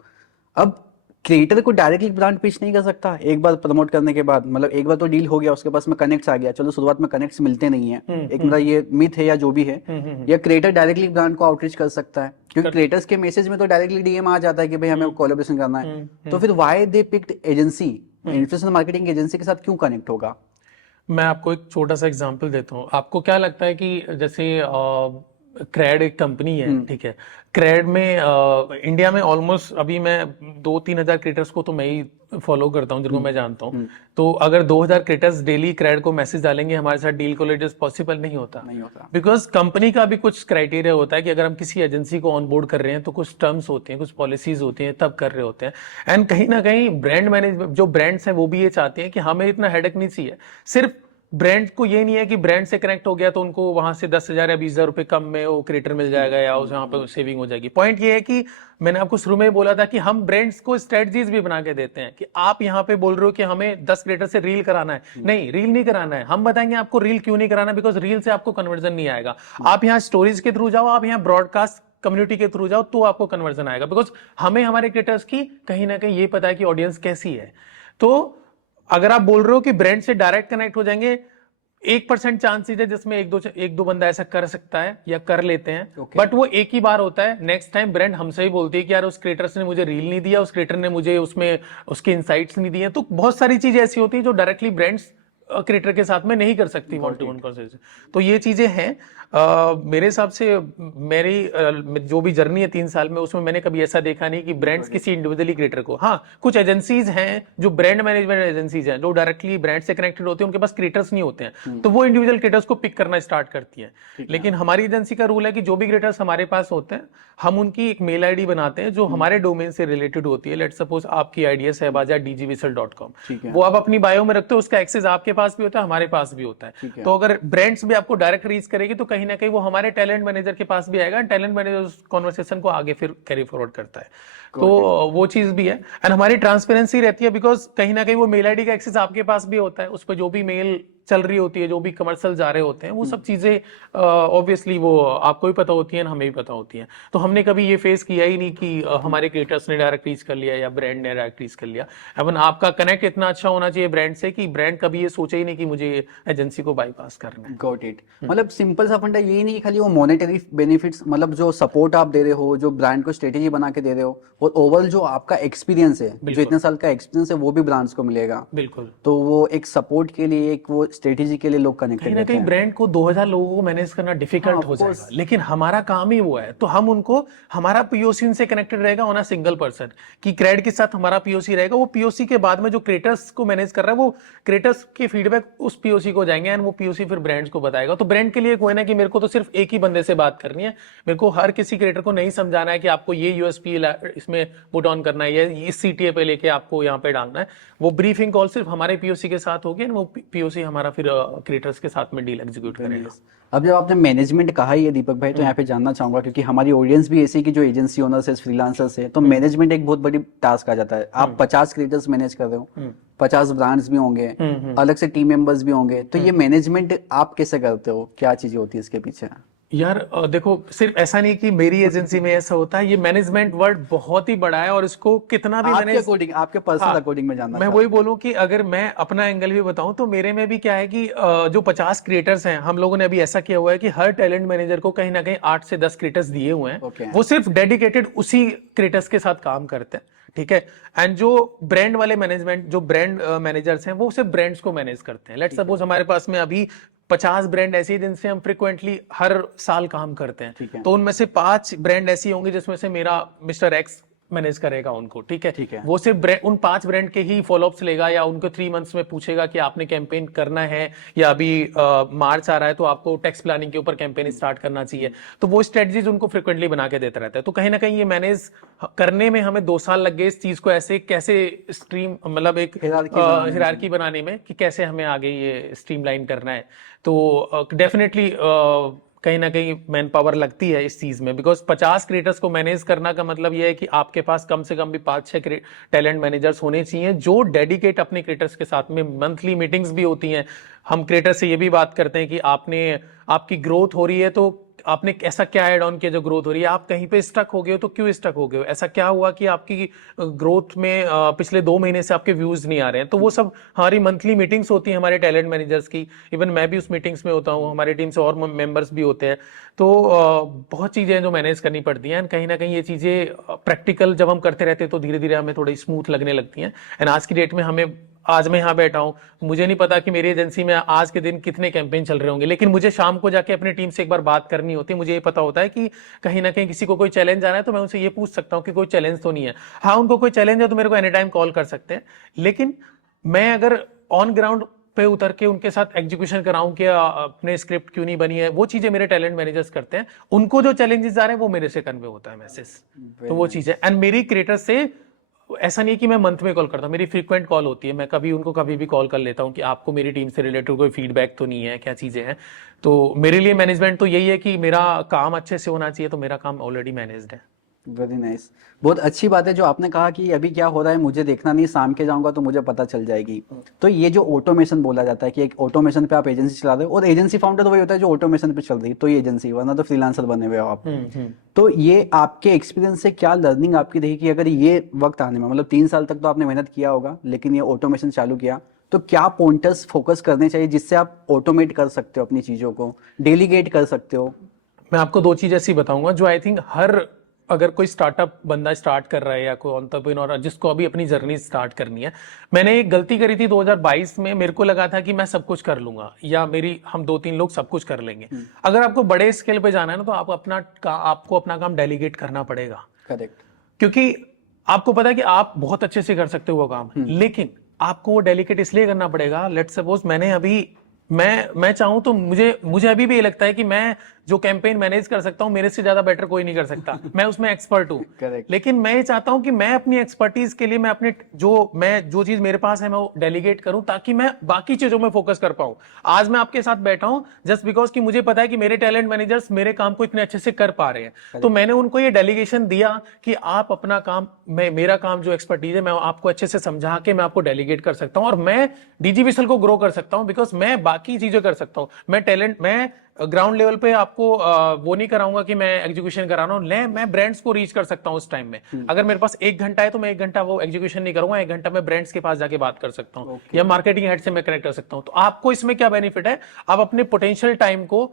अब क्रिएटर को डायरेक्टली ब्रांड पिच नहीं कर सकता एक बार प्रमोट करने के बाद? मतलब एक बार तो डील हो गया, उसके पास में कनेक्ट्स आ गया, चलो शुरुआत में कनेक्ट्स मिलते नहीं है, एक मतलब ये मिथ है या जो भी है, या क्रिएटर डायरेक्टली ब्रांड को आउटरीच कर सकता है? क्योंकि क्रिएटर्स के मैसेज में तो डायरेक्टली डीएम आ जाता है कि भाई हमें कोलैबोरेशन करना है, तो फिर why they picked agency? Influencer marketing agency के साथ क्यों कनेक्ट होगा? मैं आपको एक छोटा सा एग्जांपल देता हूँ। आपको क्या लगता है कि जैसे क्रेड एक कंपनी है, ठीक है, क्रेड में इंडिया में ऑलमोस्ट अभी मैं 2-3 हजार क्रिएटर्स को तो मैं ही फॉलो करता हूँ, जिनको मैं जानता हूँ। तो अगर 2,000 क्रिएटर्स डेली क्रेड को मैसेज डालेंगे हमारे साथ डील कोलेज, पॉसिबल नहीं होता। बिकॉज कंपनी का भी कुछ क्राइटेरिया होता है कि अगर हम किसी एजेंसी को ऑनबोर्ड कर रहे हैं तो कुछ टर्म्स होती हैं, कुछ पॉलिसीज होती हैं, तब कर रहे होते हैं। एंड कहीं ना कहीं ब्रांड मैनेजमेंट, जो ब्रांड्स हैं वो भी ये चाहते हैं कि हमें इतना हेडेक नहीं चाहिए। सिर्फ ब्रांड को ये नहीं है कि ब्रांड से कनेक्ट हो गया तो उनको वहां से 10,000 या 20,000 रुपए कम में वो क्रिएटर मिल जाएगा या वहां पर सेविंग हो जाएगी। पॉइंट ये है कि मैंने आपको शुरू में ही बोला था कि हम ब्रांड्स को स्ट्रेटजीज भी बना के देते हैं कि आप यहाँ पे बोल रहे हो कि हमें 10 क्रिएटर से रील कराना है, नहीं रील नहीं कराना है, हम बताएंगे आपको रील क्यों नहीं कराना, बिकॉज रील से आपको कन्वर्जन नहीं आएगा। आप यहाँ स्टोरीज के थ्रू जाओ, आप यहाँ ब्रॉडकास्ट कम्युनिटी के थ्रू जाओ, तो आपको कन्वर्जन आएगा। बिकॉज हमें हमारे क्रिएटर्स की कहीं ना कहीं ये पता है कि ऑडियंस कैसी है। तो अगर आप बोल रहे हो कि ब्रांड से डायरेक्ट कनेक्ट हो जाएंगे, 1% चांसेस है जिसमें एक दो बंदा ऐसा कर सकता है या कर लेते हैं, बट वो एक ही बार होता है। नेक्स्ट टाइम ब्रांड हमसे ही बोलती है कि यार उस क्रिएटर्स ने मुझे रील नहीं दिया, उस क्रिएटर ने मुझे उसमें उसके इनसाइट्स नहीं दिए। तो बहुत सारी चीजें ऐसी होती है जो डायरेक्टली ब्रांड्स क्रिएटर के साथ में नहीं कर सकती वन टू वन कॉन्वर्सेशन। तो ये चीजें हैं। मेरे हिसाब से मेरी जो भी जर्नी है 3 साल में, उसमें मैंने कभी ऐसा देखा नहीं कि ब्रांड्स किसी इंडिविजुअली क्रिएटर को, हाँ कुछ एजेंसीज हैं जो ब्रांड मैनेजमेंट एजेंसीज हैं जो डायरेक्टली ब्रांड से कनेक्टेड होते हैं, उनके पास क्रिएटर्स नहीं होते हैं, तो वो इंडिविजुअल क्रिएटर्स को पिक करना स्टार्ट करती है। लेकिन हमारी एजेंसी का रूल है कि जो भी क्रिएटर्स हमारे पास होते हैं, हम उनकी एक मेल आईडी बनाते हैं जो हमारे डोमेन से रिलेटेड होती है। लेट सपोज आपकी आईडी है सहबाज@dgvisal.com, वो आप अपनी बायो में रखते हो, उसका एक्सेस आपके पास भी होता है, हमारे पास भी होता है। तो अगर ब्रांड्स भी आपको डायरेक्ट रीच करेगी तो कहीं ना कहीं वो हमारे टैलेंट मैनेजर के पास भी आएगा, टैलेंट मैनेजर उस कॉन्वर्सेशन को आगे फिर कैरी फॉरवर्ड करता है। तो वो चीज भी है। एंड हमारी ट्रांसपेरेंसी रहती है, बिकॉज कहीं ना कहीं वो मेल आईडी का एक्सेस आपके पास भी होता है, उस पर जो भी मेल चल रही होती है, जो भी कमर्शियल जा रहे होते हैं, वो सब चीजें ऑब्वियसली वो आपको भी पता होती है, हमें भी पता होती है। तो हमने कभी ये फेस किया ही नहीं कि हमारे क्रिएटर्स ने डायरेक्ट रीच कर लिया या ब्रांड ने डायरेक्ट रीच कर लिया। एवन आपका कनेक्ट इतना अच्छा होना चाहिए ब्रांड से कि ब्रांड कभी ये सोचे ही नहीं कि मुझे एजेंसी को बाईपास करना है। Got it. मतलब सिंपल सा फंडा यही नहीं खाली वो मॉनेटरी बेनिफिट्स, मतलब जो सपोर्ट आप दे रहे हो, जो ब्रांड को स्ट्रेटेजी बना के दे रहे हो, और ओवरऑल जो आपका एक्सपीरियंस है, जो इतने साल का एक्सपीरियंस है, वो भी ब्रांड्स को मिलेगा। बिल्कुल। तो वो एक सपोर्ट के लिए, एक वो स्ट्रेटेजी के लिए लोग कनेक्टेड कहीं ना कहीं ब्रांड को 2000 लोगों को मैनेज करना डिफिकल्ट हो जाएगा, लेकिन हमारा काम ही वो है। तो हम उनको, हमारा पीओसी उनसे कनेक्टेड रहेगा ऑन अ सिंगल पर्सन, कि क्रेड के साथ हमारा पीओसी रहेगा। वो पीओसी के बाद में जो क्रिएटर्स को मैनेज कर रहा है, वो क्रिएटर्स के फीडबैक उस पीओसी को जाएंगे एंड वो पीओसी फिर ब्रांड्स को बताएगा। तो ब्रांड के लिए कोई ना कि मेरे को तो सिर्फ एक ही बंदे से बात करनी है, मेरे को हर किसी क्रिएटर को नहीं समझाना है कि आपको ये यूएसपी इसमें पुट ऑन करना है या इस सीटीए पे लेके आपको यहाँ पे डालना है। वो ब्रीफिंग कॉल सिर्फ हमारे पीओसी के साथ होगी, वो पीओसी हमारा फिर क्रिएटर्स के साथ में डील एग्जीक्यूट करेगा। अब जब आपने मैनेजमेंट कहा ही है दीपक भाई, तो यहाँ पे जानना चाहूंगा, क्योंकि हमारी ऑडियंस भी ऐसी कि जो एजेंसी ओनर्स है, फ्रीलांसर्स है, तो मैनेजमेंट एक बहुत बड़ी टास्क आ जाता है। आप 50 क्रिएटर्स मैनेज कर रहे हो, 50 ब्रांड्स भी होंगे, अलग से टीम मेंबर्स भी होंगे, तो ये मैनेजमेंट आप कैसे करते हो? क्या चीजें होती है इसके पीछे? यार देखो, सिर्फ ऐसा नहीं कि मेरी एजेंसी में ऐसा होता है, ये मैनेजमेंट वर्ड बहुत ही बड़ा है और इसको कितना भी मैंने आपके पर्सनल अकॉर्डिंग में जानना मैं वही बोलूं कि अगर मैं अपना एंगल भी बताऊं तो मेरे में भी क्या है कि जो 50 क्रिएटर्स हैं, हम लोगों ने अभी ऐसा किया हुआ है कि हर टैलेंट मैनेजर को कहीं ना कहीं 8 से 10 क्रिएटर्स दिए हुए हैं। वो सिर्फ डेडिकेटेड उसी क्रिएटर्स के साथ काम करते हैं, ठीक है। एंड जो ब्रांड वाले मैनेजमेंट, जो ब्रांड मैनेजर्स हैं, वो सिर्फ ब्रांड्स को मैनेज करते हैं। लेट्स सपोज हमारे पास में अभी 50 ब्रांड ऐसी हैं जिनसे हम फ्रिक्वेंटली हर साल काम करते हैं, तो उनमें से 5 ब्रांड ऐसी होंगी जिसमें से मेरा मिस्टर एक्स मैनेज करेगा उनको, ठीक है। वो सिर्फ उन 5 ब्रांड के ही फॉलोअप्स लेगा या उनको 3 मंथ्स में पूछेगा कि आपने कैंपेन करना है या अभी मार्च आ रहा है तो आपको टैक्स प्लानिंग के ऊपर कैंपेन स्टार्ट करना चाहिए। तो वो स्ट्रेटजीज उनको फ्रिक्वेंटली बना के देता रहता है। तो कहीं ना कहीं ये मैनेज करने में हमें 2 साल लग गए इस चीज को ऐसे कैसे स्ट्रीम, मतलब एक हिरार्की बनाने में कि कैसे हमें आगे ये स्ट्रीमलाइन करना है। तो डेफिनेटली कहीं ना कहीं मैन पावर लगती है इस चीज में, बिकॉज 50 क्रिएटर्स को मैनेज करना का मतलब यह है कि आपके पास कम से कम भी 5-6 टैलेंट मैनेजर्स होने चाहिए जो डेडिकेट अपने क्रिएटर्स के साथ में, मंथली मीटिंग्स भी होती हैं। हम क्रिएटर से ये भी बात करते हैं कि आपकी ग्रोथ हो रही है तो आपने ऐसा क्या ऐड ऑन किया जो ग्रोथ हो रही है, आप कहीं पे स्टक हो गए हो तो क्यों स्टक हो गए हो, ऐसा क्या हुआ कि आपकी ग्रोथ में पिछले 2 महीने से आपके व्यूज नहीं आ रहे हैं। तो वो सब हमारी मंथली मीटिंग्स होती हैं हमारे टैलेंट मैनेजर्स की, इवन मैं भी उस मीटिंग्स में होता हूँ, हमारी टीम से और मेंबर्स भी होते हैं। तो बहुत चीजें हैं जो मैनेज करनी पड़ती हैं, एंड कहीं ना कहीं ये चीजें प्रैक्टिकल जब हम करते रहते हैं तो धीरे धीरे हमें थोड़ी स्मूथ लगने लगती हैं। एंड आज की डेट में हमें, आज मैं यहाँ बैठा हूँ, मुझे नहीं पता कि मेरी एजेंसी में आज के दिन कितने कैंपेन चल रहे होंगे, लेकिन मुझे शाम को जाके अपनी टीम से एक बार बात करनी होती है। मुझे ये पता होता है कि कहीं ना कहीं किसी को कोई चैलेंज आ रहा है तो मैं उनसे ये पूछ सकता हूँ कि कोई चैलेंज तो नहीं है। हाँ, उनको कोई चैलेंज है तो मेरे को एनी टाइम कॉल कर सकते हैं, लेकिन मैं अगर ऑन ग्राउंड पे उतर के उनके साथ एग्जीक्यूशन कराऊं कि अपने स्क्रिप्ट क्यों नहीं बनी है, वो चीजें मेरे टैलेंट मैनेजर्स करते हैं। उनको जो चैलेंजेस आ रहे हैं वो मेरे से कन्वे होता है मैसेज। तो वो चीज है। एंड मेरी क्रिएटर से ऐसा नहीं है कि मैं मंथ में कॉल करता हूँ, मेरी फ्रीक्वेंट कॉल होती है, मैं कभी उनको कभी भी कॉल कर लेता हूँ कि आपको मेरी टीम से रिलेटेड कोई फीडबैक तो नहीं है, क्या चीजें हैं। तो मेरे लिए मैनेजमेंट तो यही है कि मेरा काम अच्छे से होना चाहिए, तो मेरा काम ऑलरेडी मैनेज्ड है। Very nice. बहुत अच्छी बात है जो आपने कहा कि अभी क्या हो रहा है मुझे देखना नहीं, शाम के जाऊंगा तो मुझे पता चल जाएगी। तो ये जो ऑटोमेशन बोला जाता है कि एक ऑटोमेशन पे आप एजेंसी चला रहे हो, और एजेंसी फाउंडर तो वही होता है जो ऑटोमेशन पे चल रही है, तो ये एजेंसी, वरना तो फ्रीलांसर बने हुए हो आप। तो ये आपके एक्सपीरियंस से क्या लर्निंग आपकी रही कि अगर ये वक्त आने में, मतलब 3 साल तक तो आपने मेहनत किया होगा, लेकिन ये ऑटोमेशन चालू किया, तो क्या पॉइंटर्स फोकस करने चाहिए जिससे आप ऑटोमेट कर सकते हो अपनी चीजों को, डेलीगेट कर सकते हो? मैं आपको 2 चीज ऐसी बताऊंगा जो आई थिंक हर, अगर कोई स्टार्टअप बंदा स्टार्ट कर रहा है या कोई एंटरप्रेन्योर जिसको अभी अपनी जर्नी स्टार्ट करनी है। मैंने एक गलती करी थी 2022 में, मेरे को लगा था कि मैं सब कुछ कर लूंगा या हम 2-3 लोग सब कुछ कर लेंगे। अगर आपको बड़े स्केल पे जाना है ना तो आपको अपना काम डेलीगेट करना पड़ेगा। करेक्ट। क्योंकि आपको पता है कि आप बहुत अच्छे से कर सकते हो वो काम, लेकिन आपको वो डेलीकेट इसलिए करना पड़ेगा। लेट्स सपोज मैंने अभी, मैं चाहूं तो मुझे अभी भी ये लगता है कि मैं जो कैंपेन मैनेज कर सकता हूं मेरे से ज्यादा बेटर कोई नहीं कर सकता, मैं उसमें एक्सपर्ट हूं। Correct. लेकिन मैं ये चाहता हूं कि मैं अपनी एक्सपर्टीज के लिए मैं अपने जो चीज मेरे पास है मैं वो डेलीगेट करूं, ताकि मैं बाकी चीजों में फोकस कर पाऊं। आज मैं आपके साथ बैठा हूं जस्ट बिकॉज कि मुझे पता है कि मेरे टैलेंट मैनेजर्स मेरे काम को इतने अच्छे से कर पा रहे हैं, तो मैंने उनको ये डेलीगेशन दिया कि आप अपना काम, मेरा काम जो एक्सपर्टीज है मैं आपको अच्छे से समझा के मैं आपको डेलीगेट कर सकता हूं, और मैं डीजीवीएसएल को ग्रो कर सकता हूं, बिकॉज मैं बाकी चीजें कर सकता हूं। मैं ग्राउंड लेवल पे आपको वो नहीं कराऊंगा कि मैं एग्जीक्यूशन करा रहा हूं, मैं ब्रांड्स को रीच कर सकता हूं उस टाइम में। अगर मेरे पास 1 घंटा है तो मैं 1 घंटा वो एग्जीक्यूशन नहीं करूंगा, 1 घंटा मैं ब्रांड्स के पास जाके बात कर सकता हूं, या मार्केटिंग हेड से मैं कनेक्ट कर सकता हूं। तो आपको इसमें क्या बेनिफिट है, आप अपने पोटेंशियल टाइम को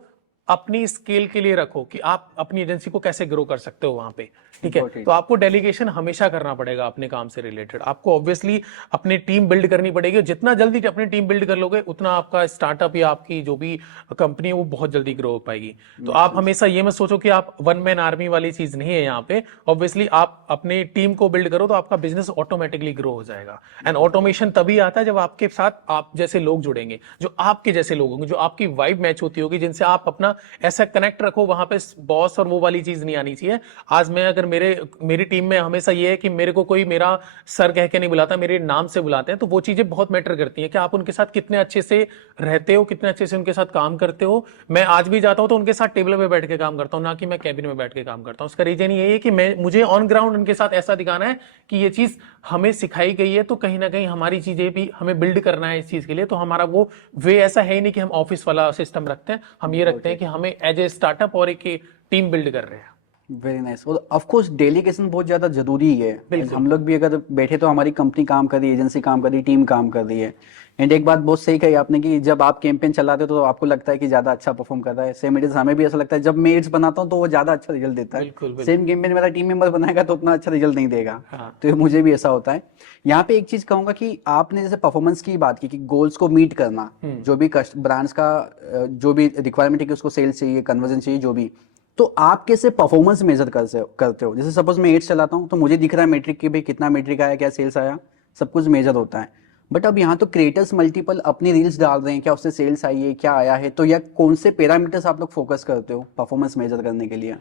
अपनी स्केल के लिए रखो कि आप अपनी एजेंसी को कैसे ग्रो कर सकते हो वहां पे, ठीक है। तो आपको डेलीगेशन हमेशा करना पड़ेगा अपने काम से रिलेटेड। आपको ऑब्वियसली अपनी टीम बिल्ड करनी पड़ेगी, जितना जल्दी अपनी टीम बिल्ड कर लोगे उतना आपका स्टार्टअप या आपकी जो भी कंपनी है वो बहुत जल्दी ग्रो हो पाएगी। तो आप हमेशा ये मत सोचो कि आप वन मैन आर्मी वाली चीज नहीं है यहाँ पे। ऑब्वियसली आप अपनी टीम को बिल्ड करो तो आपका बिजनेस ऑटोमेटिकली ग्रो हो जाएगा। एंड ऑटोमेशन तभी आता है जब आपके साथ आप जैसे लोग जुड़ेंगे, जो आपके जैसे लोग होंगे, जो आपकी वाइब मैच होती होगी, जिनसे आप अपना ऐसा कनेक्ट रखो। वहां पे बॉस और वो वाली चीज नहीं आनी चाहिए। आज मैं अगर मेरी टीम में हमेशा ये है कि मेरे को कोई मेरा सर कह के नहीं बुलाता, मेरे नाम से बुलाते हैं, तो वो चीजें बहुत मैटर करती हैं कि आप उनके साथ कितने अच्छे से रहते हो, कितने अच्छे से उनके साथ काम करते हो। मैं आज भी जाता हूं तो उनके साथ टेबल पे बैठ के काम करता हूं, ना कि मैं कैबिन में बैठ के काम करता हूं। उसका रीजन ये है कि मुझे ऑन ग्राउंड उनके साथ ऐसा दिखाना है कि ये चीज हमें सिखाई गई है, तो कहीं ना कहीं हमारी चीजें भी हमें बिल्ड करना है इस चीज के लिए। तो हमारा वो वे ऐसा है ही नहीं कि हम ऑफिस वाला सिस्टम रखते हैं, हम ये रखते हैं कि हमें एज ए स्टार्टअप और एक टीम बिल्ड कर रहे हैं। Very nice. और ऑफ कोर्स डेलीगेशन बहुत ज्यादा जरूरी है। हम लोग भी अगर बैठे तो हमारी कंपनी काम कर रही है, एजेंसी काम कर रही है, टीम काम कर रही है। एंड एक बात बहुत सही कही आपने कि जब आप कैंपेन चलाते हो तो आपको लगता है कि ज्यादा अच्छा परफॉर्म कर रहा है। सेम इट इज, हमें भी ऐसा लगता है जब मैं एड्स बनाता हूँ तो वो ज्यादा अच्छा रिजल्ट देता है। सेम कैंपेन मेरा टीम मेंबर बनाएगा तो उतना अच्छा रिजल्ट नहीं देगा। तो मुझे भी ऐसा होता है। यहाँ पे एक चीज कहूंगा कि आपने जैसे परफॉर्मेंस की बात की कि गोल्स को मीट करना, जो भी ब्रांड्स का जो भी रिक्वायरमेंट है कि उसको सेल्स चाहिए, कन्वर्जन चाहिए, जो भी, तो आप कैसे परफॉर्मेंस मेजर करते हो? जैसे सपोज मैं एड्स चलाता हूँ तो मुझे दिख रहा है मेट्रिक की भाई कितना मेट्रिक आया, क्या सेल्स आया, सब कुछ मेजर होता है। बट अब यहाँ तो क्रिएटर्स मल्टीपल अपनी रील्स डाल रहे हैं, क्या उससे सेल्स आई है, क्या आया है, तो या कौन से पैरामीटर्स आप लोग फोकस करते हो परफॉर्मेंस मेजर करने के लिए?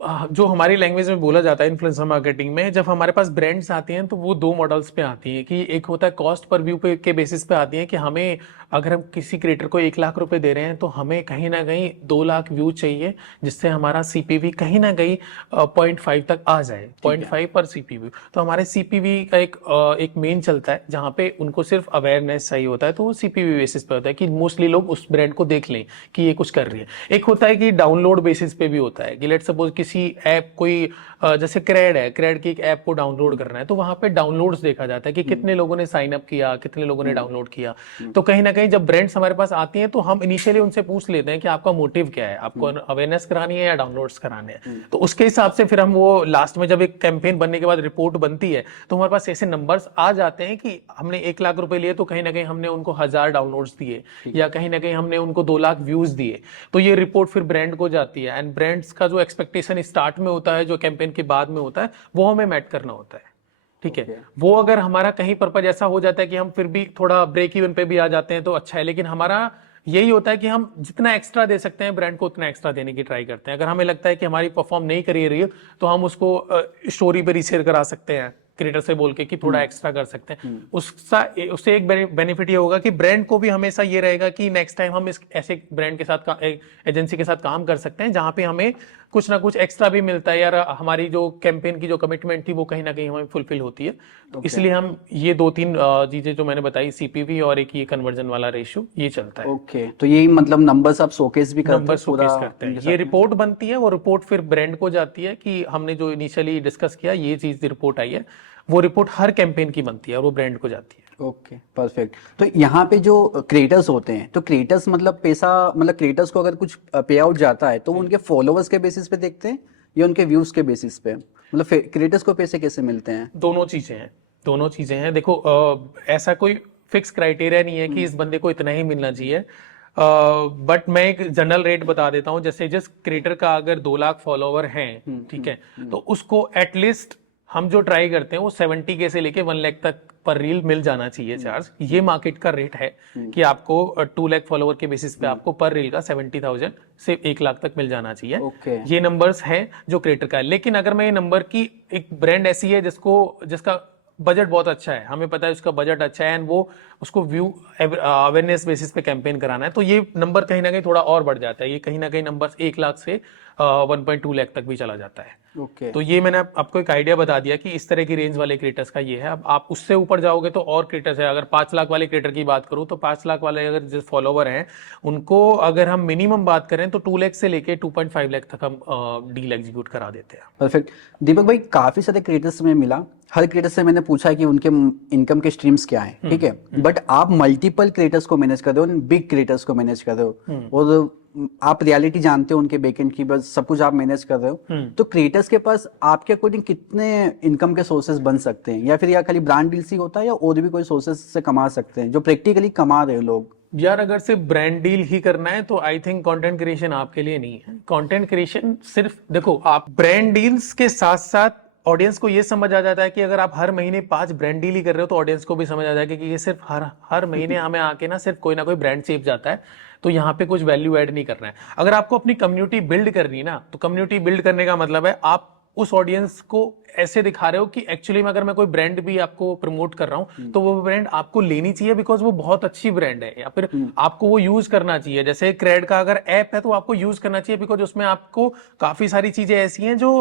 जो हमारी लैंग्वेज में बोला जाता है इन्फ्लुएंसर मार्केटिंग में, जब हमारे पास ब्रांड्स आती हैं तो वो दो मॉडल्स पे आती हैं कि एक होता है कॉस्ट पर व्यू पे के बेसिस पे आती है कि हमें अगर हम किसी क्रिएटर को 1 लाख रुपए दे रहे हैं तो हमें कहीं ना कहीं 2 लाख व्यू चाहिए, जिससे हमारा सीपीवी कहीं ना कहीं 0.5 तक आ जाए, 0.5 पर सीपीवी। तो हमारे सीपीवी का एक मेन चलता है जहाँ पे उनको सिर्फ अवेयरनेस चाहिए होता है, तो वो सीपीवी बेसिस पे होता है कि मोस्टली लोग उस ब्रांड को देख लें कि ये कुछ कर रही है। एक होता है कि डाउनलोड बेसिस पे भी होता है कि लेट्स सपोज किसी ऐप कोई जैसे क्रेड है, क्रेड की एक ऐप को डाउनलोड करना है तो वहां पे डाउनलोड्स देखा जाता है कि कितने लोगों ने साइन अप किया, कितने लोगों ने डाउनलोड किया। तो कहीं ना कहीं जब ब्रांड्स हमारे पास आती हैं तो हम इनिशियली उनसे पूछ लेते हैं कि आपका मोटिव क्या है, आपको अवेयरनेस करानी है या डाउनलोड्स कराने हैं। तो उसके हिसाब से फिर हम वो लास्ट में जब एक कैंपेन बनने के बाद रिपोर्ट बनती है तो हमारे पास ऐसे नंबर्स आ जाते हैं कि हमने 1 लाख रुपए लिए तो कहीं ना कहीं हमने उनको 1000 डाउनलोड्स दिए या कहीं ना कहीं हमने उनको 2 लाख व्यूज दिए। तो ये रिपोर्ट फिर ब्रांड को जाती है एंड ब्रांड्स का जो एक्सपेक्टेशन स्टार्ट में होता है, जो कैंपेन के बाद में होता है, वो हमें मैट करना होता है। ठीक है, वो अगर हमारा कहीं पर्पज ऐसा हो जाता है कि हम फिर भी थोड़ा ब्रेक इवन पे भी आ जाते हैं तो अच्छा है, लेकिन हमारा यही होता है कि हम जितना एक्स्ट्रा दे सकते हैं ब्रांड को उतना एक्स्ट्रा देने की ट्राई करते हैं। अगर हमें लगता है कि हमारी परफॉर्म नहीं करी रही है तो हम उसको स्टोरी पे रीशेयर करा सकते हैं क्रिएटर से बोल के कि थोड़ा एक्स्ट्रा कर सकते हैं। उससे एक बेनिफिट ये होगा कि ब्रांड को भी हमेशा ये रहेगा कि नेक्स्ट टाइम हम इस ऐसे ब्रांड के साथ एजेंसी के साथ काम कर सकते हैं जहां पे हमें कुछ ना कुछ एक्स्ट्रा भी मिलता है, यार हमारी जो कैंपेन की जो कमिटमेंट थी वो कहीं ना कहीं हमें फुलफिल होती है। तो इसलिए हम ये 2-3 चीजें जो मैंने बताई, सीपीवी और एक ये कन्वर्जन वाला रेशियो, ये चलता है। ओके, तो यही मतलब नंबर्स आप शोकेस भी करते नंबर हैं पूरा शोकेस करते हैं, ये रिपोर्ट बनती है, वो रिपोर्ट फिर ब्रांड को जाती है कि हमने जो इनिशियली डिस्कस किया ये चीज रिपोर्ट आई है, वो रिपोर्ट हर कैंपेन की बनती है और वो ब्रांड को जाती है। Okay, perfect. तो यहाँ पे जो क्रिएटर्स होते हैं, तो क्रिएटर्स मतलब पैसा, मतलब क्रिएटर्स को अगर कुछ पे आउट जाता है तो वो उनके फॉलोवर्स के बेसिस पे देखते हैं या उनके व्यूज के बेसिस पे, मतलब क्रिएटर्स को पैसे कैसे मिलते हैं? दोनों चीजें हैं, दोनों चीजें हैं। देखो ऐसा कोई फिक्स क्राइटेरिया नहीं है कि इस बंदे को इतना ही मिलना चाहिए, बट मैं एक जनरल रेट बता देता हूँ। जैसे जिस क्रिएटर का अगर 2 लाख फॉलोवर हैं, ठीक है, तो उसको एटलीस्ट हम जो ट्राई करते हैं वो 70K से लेके 1 लाख तक पर रील मिल जाना चाहिए चार्ज। ये मार्केट का रेट है कि आपको 2 लाख फॉलोवर के बेसिस पे आपको पर रील का 70,000 से 1 लाख तक मिल जाना चाहिए। ये नंबर्स हैं जो क्रिएटर का है। लेकिन अगर मैं ये नंबर की, एक ब्रांड ऐसी है जिसका बजट बहुत अच्छा है, हमें पता है उसका बजट अच्छा है एंड वो उसको व्यू अवेयरनेस बेसिस पे कैंपेन कराना है, तो ये नंबर कहीं ना कहीं थोड़ा और बढ़ जाता है। ये कहीं ना कहीं नंबर 1 लाख से 1.2 लाख तक भी चला जाता है। तो ये मैंने आपको एक आइडिया बता दिया कि इस तरह की रेंज वाले क्रिएटर्स का ये है। अब आप उससे ऊपर जाओगे तो और क्रिएटर्स है। अगर 5 लाख वाले क्रिएटर की बात करूं तो 5 लाख वाले अगर जो फॉलोवर हैं उनको अगर हम मिनिमम बात करें तो 2 लाख से लेके 2.5 लाख तक हम डील एग्जीक्यूट करा देते हैं। परफेक्ट। दीपक भाई, काफी सारे क्रिएटर्स में मिला, हर क्रिएटर से मैंने पूछा कि उनके इनकम के स्ट्रीम्स क्या हैं, ठीक है, बट आप मल्टीपल क्रिएटर्स को मैनेज कर रहे हो, बिग क्रिएटर्स को मैनेज कर रहे हो और आप रियलिटी जानते हो उनके बैकएंड की, बस सब कुछ आप मैनेज कर रहे हो। तो क्रिएटर्स के पास आपके अकॉर्डिंग कितने इनकम के सोर्सेज बन सकते हैं, या फिर या खाली ब्रांड डील्स ही होता है या और भी कोई सोर्सेज से कमा सकते हैं जो प्रैक्टिकली कमा रहे हो लोग? यार अगर सिर्फ ब्रांड डील ही करना है तो आई थिंक कंटेंट क्रिएशन आपके लिए नहीं है। कंटेंट क्रिएशन सिर्फ, देखो आप ब्रांड डील्स के साथ साथ ऑडियंस को ये समझ आ जाता है कि अगर आप हर महीने 5 ब्रांड डील ही कर रहे हो तो ऑडियंस को भी समझ आ जाएगा कि ये सिर्फ हर महीने हमें आके ना सिर्फ कोई ना कोई ब्रांड चेप जाता है, तो यहाँ पे कुछ वैल्यू ऐड नहीं करना है। अगर आपको अपनी कम्युनिटी बिल्ड करनी ना, तो कम्युनिटी बिल्ड करने का मतलब है आप उस ऑडियंस को ऐसे दिखा रहे हो कि एक्चुअली में अगर मैं कोई ब्रांड भी आपको प्रमोट कर रहा हूं तो वो ब्रांड आपको लेनी चाहिए बिकॉज वो बहुत अच्छी ब्रांड है, या फिर आपको वो यूज करना चाहिए। जैसे क्रेड का अगर ऐप है तो आपको यूज करना चाहिए बिकॉज उसमें आपको काफी सारी चीजें ऐसी हैं जो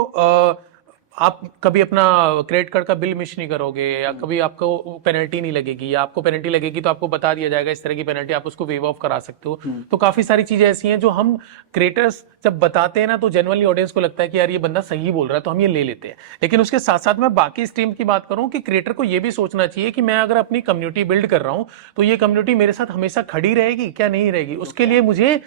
आप कभी अपना क्रेडिट कार्ड का बिल मिस नहीं करोगे, या कभी आपको पेनल्टी नहीं लगेगी, या आपको पेनल्टी लगेगी तो आपको बता दिया जाएगा इस तरह की पेनल्टी, आप उसको वेव ऑफ करा सकते हो। तो काफी सारी चीजें ऐसी हैं जो हम क्रिएटर्स जब बताते हैं ना तो जनरली ऑडियंस को लगता है कि यार ये बंदा सही बोल रहा है तो हम ये ले लेते हैं। लेकिन उसके साथ साथ मैं बाकी स्ट्रीम की बात करूं कि क्रिएटर को ये भी सोचना चाहिए कि मैं अगर अपनी कम्युनिटी बिल्ड कर रहा हूं तो ये कम्युनिटी मेरे साथ हमेशा खड़ी रहेगी क्या नहीं रहेगी। उसके लिए मुझे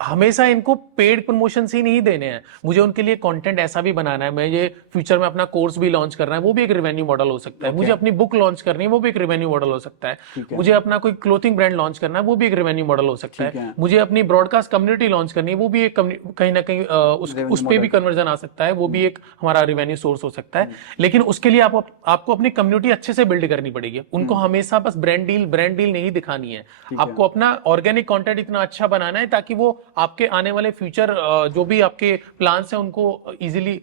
हमेशा इनको पेड प्रमोशन ही नहीं देने हैं, मुझे उनके लिए कंटेंट ऐसा भी बनाना है। मैं ये फ्यूचर में अपना कोर्स भी लॉन्च करना है, वो भी एक रेवेन्यू मॉडल हो सकता है। मुझे अपनी बुक लॉन्च करनी है, वो भी एक रेवेन्यू मॉडल हो सकता है। मुझे अपना कोई क्लोथिंग ब्रांड लॉन्च करना है, वो भी एक रेवेन्यू मॉडल हो सकता है। मुझे अपनी ब्रॉडकास्ट कम्युनिटी लॉन्च करनी है, वो भी एक कहीं ना कहीं उस पर भी कन्वर्जन आ सकता है, वो भी एक हमारा रेवेन्यू सोर्स हो सकता है। लेकिन उसके लिए आपको अपनी कम्युनिटी अच्छे से बिल्ड करनी पड़ेगी। उनको हमेशा बस ब्रांड डील नहीं दिखानी है, आपको अपना ऑर्गेनिक कॉन्टेंट इतना अच्छा बनाना है ताकि वो आपके आने वाले फ्यूचर जो भी आपके प्लान्स हैं उनको इजीली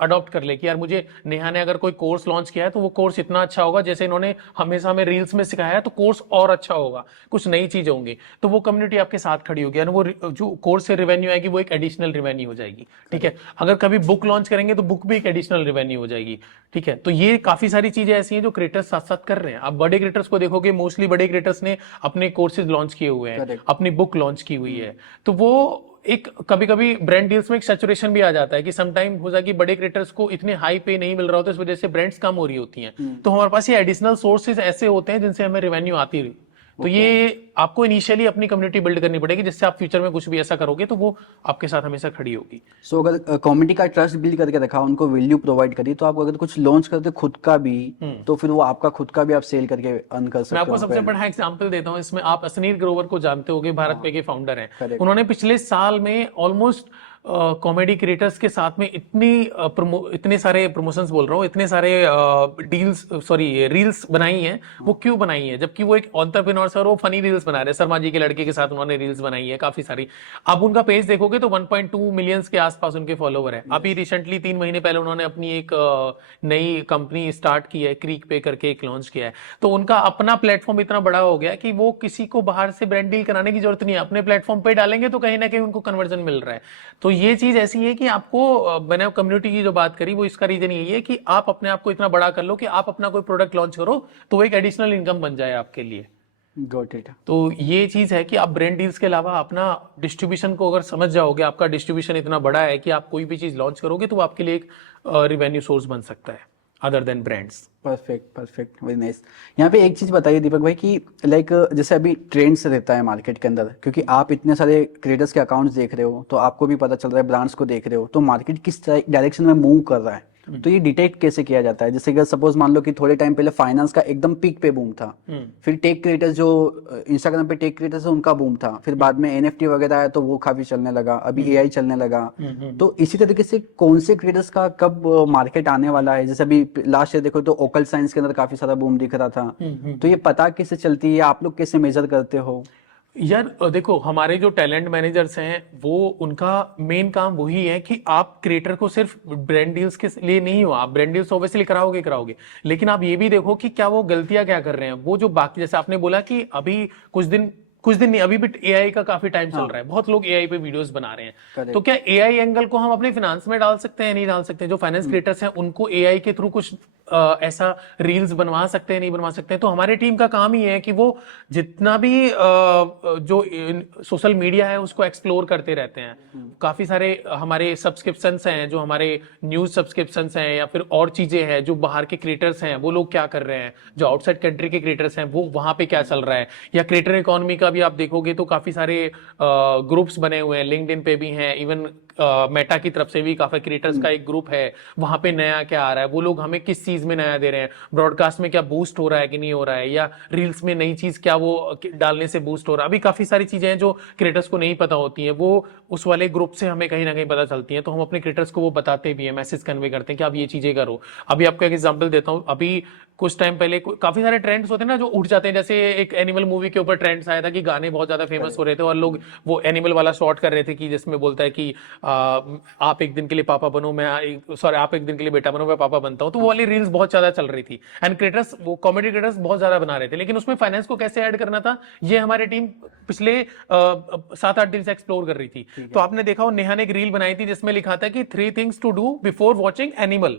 अडॉप्ट कर ले कि यार मुझे नेहा ने अगर कोई कोर्स लॉन्च किया है तो वो कोर्स इतना अच्छा होगा जैसे इन्होंने हमेशा हमें रील्स में सिखाया है, तो कोर्स और अच्छा होगा, कुछ नई चीज होंगी, तो वो कम्युनिटी आपके साथ खड़ी होगी, यानी वो जो कोर्स से रेवेन्यू आएगी वो एक एडिशनल रेवेन्यू हो जाएगी। ठीक है, अगर कभी बुक लॉन्च करेंगे तो बुक भी एक एडिशनल रेवेन्यू हो जाएगी। ठीक है, तो ये काफी सारी चीजें ऐसी हैं जो क्रिएटर्स साथ साथ कर रहे हैं। आप बड़े क्रिएटर्स को देखोगे, मोस्टली बड़े क्रिएटर्स ने अपने कोर्सेज लॉन्च किए हुए हैं, अपनी बुक लॉन्च की हुई है, तो वो एक कभी कभी ब्रांड डील्स में एक सैचुरेशन भी आ जाता है कि सम टाइम हो जाए कि बड़े क्रिएटर्स को इतने हाई पे नहीं मिल रहा होता, इस वजह से ब्रांड्स कम हो रही होती हैं, तो हमारे पास ये एडिशनल सोर्सेज ऐसे होते हैं जिनसे हमें रेवेन्यू आती रही। तो ये आपको इनिशियली अपनी कम्युनिटी बिल्ड करनी पड़ेगी, जिससे आप फ्यूचर में कुछ भी ऐसा करोगे तो वो आपके साथ हमेशा खड़ी होगी। सो अगर कम्युनिटी का ट्रस्ट बिल्ड करके रखा, उनको वैल्यू प्रोवाइड करी, तो आप अगर कुछ लॉन्च करते खुद का भी, तो फिर वो आपका खुद का भी आप सेल करके अर्न कर सकते मैं हो। आपको सबसे बड़ा एग्जांपल देता हूँ इसमें, आप असनीर ग्रोवर को जानते होंगे, भारत पे के फाउंडर हैं। उन्होंने पिछले साल में ऑलमोस्ट कॉमेडी क्रिएटर्स के साथ में इतने सारे प्रमोशंस बोल रहा हूँ, इतने सारे रील्स बनाई हैं। वो क्यों बनाई है? जबकि वो एक एंटरप्रेन्योर और वो फनी रील्स बना रहे हैं। शर्मा जी के लड़के के साथ उन्होंने रील्स बनाई है काफी सारी। आप उनका पेज देखोगे तो 1.2 मिलियंस के आसपास उनके फॉलोवर है। अभी रिसेंटली 3 महीने पहले उन्होंने अपनी एक नई कंपनी स्टार्ट की है, क्रीक पे करके एक लॉन्च किया है। तो उनका अपना प्लेटफॉर्म इतना बड़ा हो गया कि वो किसी को बाहर से ब्रांड डील कराने की जरूरत नहीं है, अपने प्लेटफॉर्म पे डालेंगे तो कहीं ना कहीं उनको कन्वर्जन मिल रहा है। तो ये चीज ऐसी है कि आपको, मैंने कम्युनिटी की जो बात करी वो इसका रीजन यही है कि आप अपने आप को इतना बड़ा कर लो कि आप अपना कोई प्रोडक्ट लॉन्च करो तो वो एक एडिशनल इनकम बन जाए आपके लिए। Got it. तो ये चीज है कि आप ब्रांड डील्स के अलावा अपना डिस्ट्रीब्यूशन को अगर समझ जाओगे, आपका डिस्ट्रीब्यूशन इतना बड़ा है कि आप कोई भी चीज लॉन्च करोगे तो वो आपके लिए एक रिवेन्यू सोर्स बन सकता है other than brands. Perfect, very nice. यहाँ पे एक चीज बताइए दीपक भाई कि लाइक जैसे अभी ट्रेंड्स रहता है मार्केट के अंदर, क्योंकि आप इतने सारे क्रिएटर्स के अकाउंट्स देख रहे हो, तो आपको भी पता चल रहा है, ब्रांड्स को देख रहे हो, तो मार्केट किस डायरेक्शन में मूव कर रहा है, तो ये डिटेक्ट कैसे किया जाता है? जैसे कि सपोज मान लो कि थोड़े टाइम पहले फाइनेंस का एकदम पीक पे बूम था, फिर टेक क्रिएटर्स जो इंस्टाग्राम पे टेक क्रिएटर्स उनका बूम था, फिर बाद में एनएफटी वगैरह आया तो वो काफी चलने लगा, अभी एआई चलने लगा। तो इसी तरीके से कौन से क्रिएटर्स का कब मार्केट आने वाला है? जैसे अभी लास्ट ईयर देखो तो ओकल साइंस के अंदर काफी सारा बूम दिख रहा था, तो ये पता कैसे चलती है, आप लोग कैसे मेजर करते हो? यार देखो, हमारे जो टैलेंट मैनेजर्स हैं वो, उनका मेन काम वही है कि आप क्रिएटर को सिर्फ ब्रांड डील्स के लिए नहीं हो, आप ब्रांड डील्स ऑब्वियसली कराओगे, लेकिन आप ये भी देखो कि क्या वो गलतियां क्या कर रहे हैं। वो जो बाकी, जैसे आपने बोला कि अभी कुछ दिन नहीं, अभी भी एआई का काफी टाइम चल रहा है, बहुत लोग एआई पे वीडियोस बना रहे हैं। तो क्या एआई एंगल को हम अपने फाइनेंस में डाल सकते हैं? नहीं डाल सकते। जो फाइनेंस क्रिएटर्स हैं उनको एआई के थ्रू कुछ ऐसा रील्स बनवा सकते हैं, नहीं बनवा सकते हैं। तो हमारी टीम का काम ही है कि वो जितना भी जो सोशल मीडिया है उसको एक्सप्लोर करते रहते हैं। काफी सारे हमारे सब्सक्रिप्शंस हैं, जो हमारे न्यूज सब्सक्रिप्शंस हैं या फिर और चीजें हैं, जो बाहर के क्रिएटर्स हैं वो लोग क्या कर रहे हैं, जो आउटसाइड कंट्री के क्रिएटर्स हैं वो वहां पे क्या चल रहा है, या क्रिएटर इकोनॉमी का भी आप देखोगे तो काफी सारे ग्रुप्स बने हुए हैं, लिंक्डइन पे भी हैं, इवन मेटा की तरफ से भी काफी क्रिएटर्स का एक ग्रुप है, वहां पे नया क्या आ रहा है, वो लोग हमें किस चीज में नया दे रहे हैं, ब्रॉडकास्ट में क्या बूस्ट हो रहा है कि नहीं हो रहा है, या रील्स में नई चीज क्या वो डालने से बूस्ट हो रहा है। अभी काफी सारी चीजें हैं जो क्रिएटर्स को नहीं पता होती हैं, वो उस वाले ग्रुप से हमें कहीं ना कहीं पता चलती हैं, तो हम अपने क्रिएटर्स को वो बताते भी हैं, मैसेज कन्वे करते हैं कि आप ये चीजें करो। अभी आपको एक एग्जांपल देता हूँ, अभी कुछ टाइम पहले काफी सारे ट्रेंड्स होते हैं ना जो उठ जाते हैं, जैसे एक एनिमल मूवी के ऊपर ट्रेंड्स आया था कि गाने बहुत ज्यादा फेमस हो रहे थे और लोग वो एनिमल वाला शॉट कर रहे थे कि जिसमें बोलता है कि आप एक दिन के लिए पापा बनो, आप एक दिन के लिए बेटा बनो, मैं पापा बनता हूं। तो वो वाली रील्स बहुत ज्यादा चल रही थी एंड क्रिएटर्स, वो कॉमेडी क्रिएटर्स बहुत ज्यादा बना रहे थे, लेकिन उसमें फाइनेंस को कैसे ऐड करना था ये हमारी टीम पिछले 7-8 दिन से एक्सप्लोर कर रही थी। तो आपने देखा हो, नेहा ने एक रील बनाई थी जिसमें लिखा था कि 3 things to do before watching animal.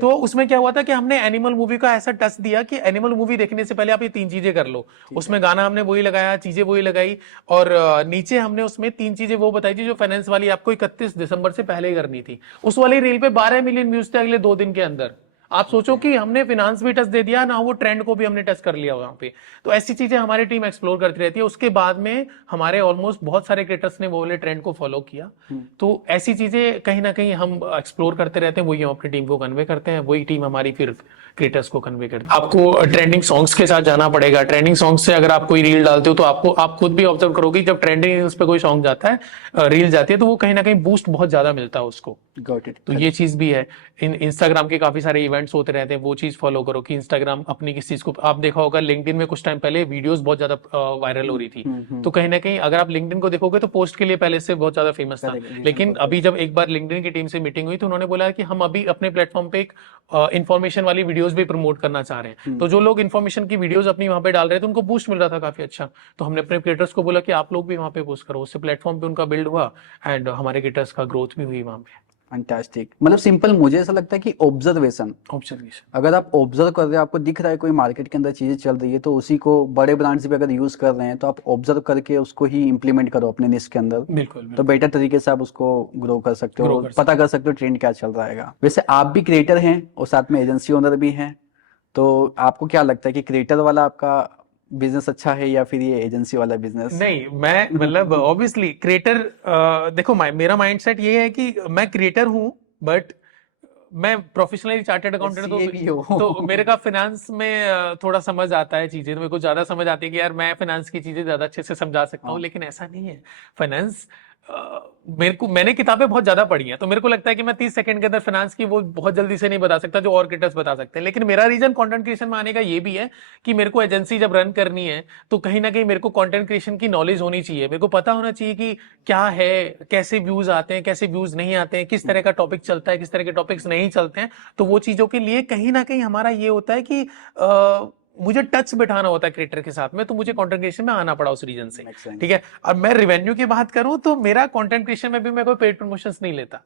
तो उसमें क्या हुआ था कि हमने एनिमल मूवी का ऐसा टच दिया कि एनिमल मूवी देखने से पहले आप ये 3 चीजें कर लो। उसमें गाना हमने वही लगाया, चीजें वही लगाई, और नीचे हमने उसमें 3 चीजें वो बताई थी जो फाइनेंस वाली आपको 31 दिसंबर से पहले करनी थी। उस वाली रील पे 12 मिलियन व्यूज थे अगले 2 दिन के अंदर। आप सोचो कि हमने फाइनेंस भी टच दे दिया ना, वो ट्रेंड को भी हमने टच कर लिया वहां पे। तो ऐसी चीजें हमारी टीम एक्सप्लोर करती रहती है। उसके बाद में हमारे ऑलमोस्ट बहुत सारे क्रिएटर्स ने वो वाले ट्रेंड को फॉलो किया। तो ऐसी चीजें कहीं ना कहीं हम एक्सप्लोर करते रहते हैं, वही हम अपनी टीम को कन्वे करते हैं, वही टीम हमारी फिर क्रिएटर्स को कन्वे करती है। आपको ट्रेंडिंग सॉन्ग्स के साथ जाना पड़ेगा। ट्रेंडिंग सॉन्ग्स से अगर आप कोई रील डालते हो तो आप खुद भी ऑब्जर्व करोगे, जब ट्रेंडिंग रील्स पे कोई सॉन्ग जाता है, रील जाती है, तो वो कहीं ना कहीं बूस्ट बहुत ज्यादा मिलता है उसको। Got it. तो ये चीज भी है। इंस्टाग्राम के काफी सारे इवेंट्स ब्रांड्स होते रहते हैं वो चीज फॉलो करो कि इंस्टाग्राम अपनी किस चीज को, आप देखा होगा लिंक्डइन में कुछ टाइम पहले वीडियोस बहुत ज्यादा वायरल हो रही थी, तो कहीं ना कहीं अगर आप लिंक्डइन को देखोगे तो पोस्ट के लिए पहले से बहुत ज्यादा फेमस था, लेकिन अभी जब एक बार लिंक्डइन की टीम से मीटिंग हुई तो उन्होंने बोला कि हम अभी अपने प्लेटफॉर्म पे एक इन्फॉर्मेशन वाली वीडियोस भी प्रमोट करना चाह रहे हैं, तो जो लोग इन्फॉर्मेशन की वीडियोस अपनी वहां पे डाल रहे थे उनको बूस्ट मिल रहा था काफी अच्छा, तो हमने अपने क्रिएटर्स को बोला कि आप लोग भी वहां पे पोस्ट करो, उससे प्लेटफॉर्म पे उनका बिल्ड हुआ एंड हमारे क्रिएटर्स का ग्रोथ भी हुई वहां पे। फैंटास्टिक। मतलब सिंपल मुझे ऐसा लगता है कि ऑब्जर्वेशन, अगर आप ऑब्जर्व कर रहे हो, आपको दिख रहा है कोई मार्केट के अंदर चीजें चल रही है, तो उसी को बड़े ब्रांड्स भी अगर यूज कर रहे हैं तो आप ऑब्जर्व करके उसको ही इंप्लीमेंट करो अपने निश के अंदर, बिल्कुल तो बेटर तरीके से आप उसको ग्रो कर सकते हो, पता कर सकते हो ट्रेंड क्या चल रहा है। वैसे आप भी क्रिएटर हैं और साथ में एजेंसी ओनर भी हैं, तो आपको क्या लगता है कि क्रिएटर वाला आपका बिजनेस अच्छा है या फिर ये एजेंसी वाला बिजनेस? नहीं, मैं मतलब ऑब्वियसली क्रिएटर, देखो मेरा माइंडसेट ये है कि मैं क्रिएटर हूं बट मैं प्रोफेशनली चार्टर्ड अकाउंटेंट, तो मेरे का फाइनेंस में थोड़ा समझ आता है चीजें, तो मेरे को ज्यादा समझ आती है कि यार मैं फाइनेंस की चीजें ज्यादा अच्छे से समझा सकता हूँ, लेकिन ऐसा नहीं है। फाइनेंस मैंने किताबें बहुत ज्यादा पढ़ी हैं, तो मेरे को लगता है कि मैं 30 सेकंड के अंदर फाइनेंस की वो बहुत जल्दी से नहीं बता सकता जो और क्रिएटर्स बता सकते हैं, लेकिन मेरा रीजन कंटेंट क्रिएशन में आने का ये भी है कि मेरे को एजेंसी जब रन करनी है तो कहीं ना कहीं मेरे को कंटेंट क्रिएशन की नॉलेज होनी चाहिए, मेरे को पता होना चाहिए कि क्या है, कैसे व्यूज आते हैं, कैसे व्यूज नहीं आते हैं, किस तरह का टॉपिक चलता है, किस तरह के टॉपिक्स नहीं चलते हैं, तो वो चीजों के लिए कहीं ना कहीं हमारा ये होता है कि मुझे टच बिठाना होता है क्रिएटर के साथ में, तो मुझे कंटेंट क्रिएशन में आना पड़ा उस रीजन से, ठीक है। अब मैं रेवेन्यू की बात करूं तो मेरा कंटेंट क्रिएशन में भी मैं कोई पेड प्रमोशंस नहीं लेता,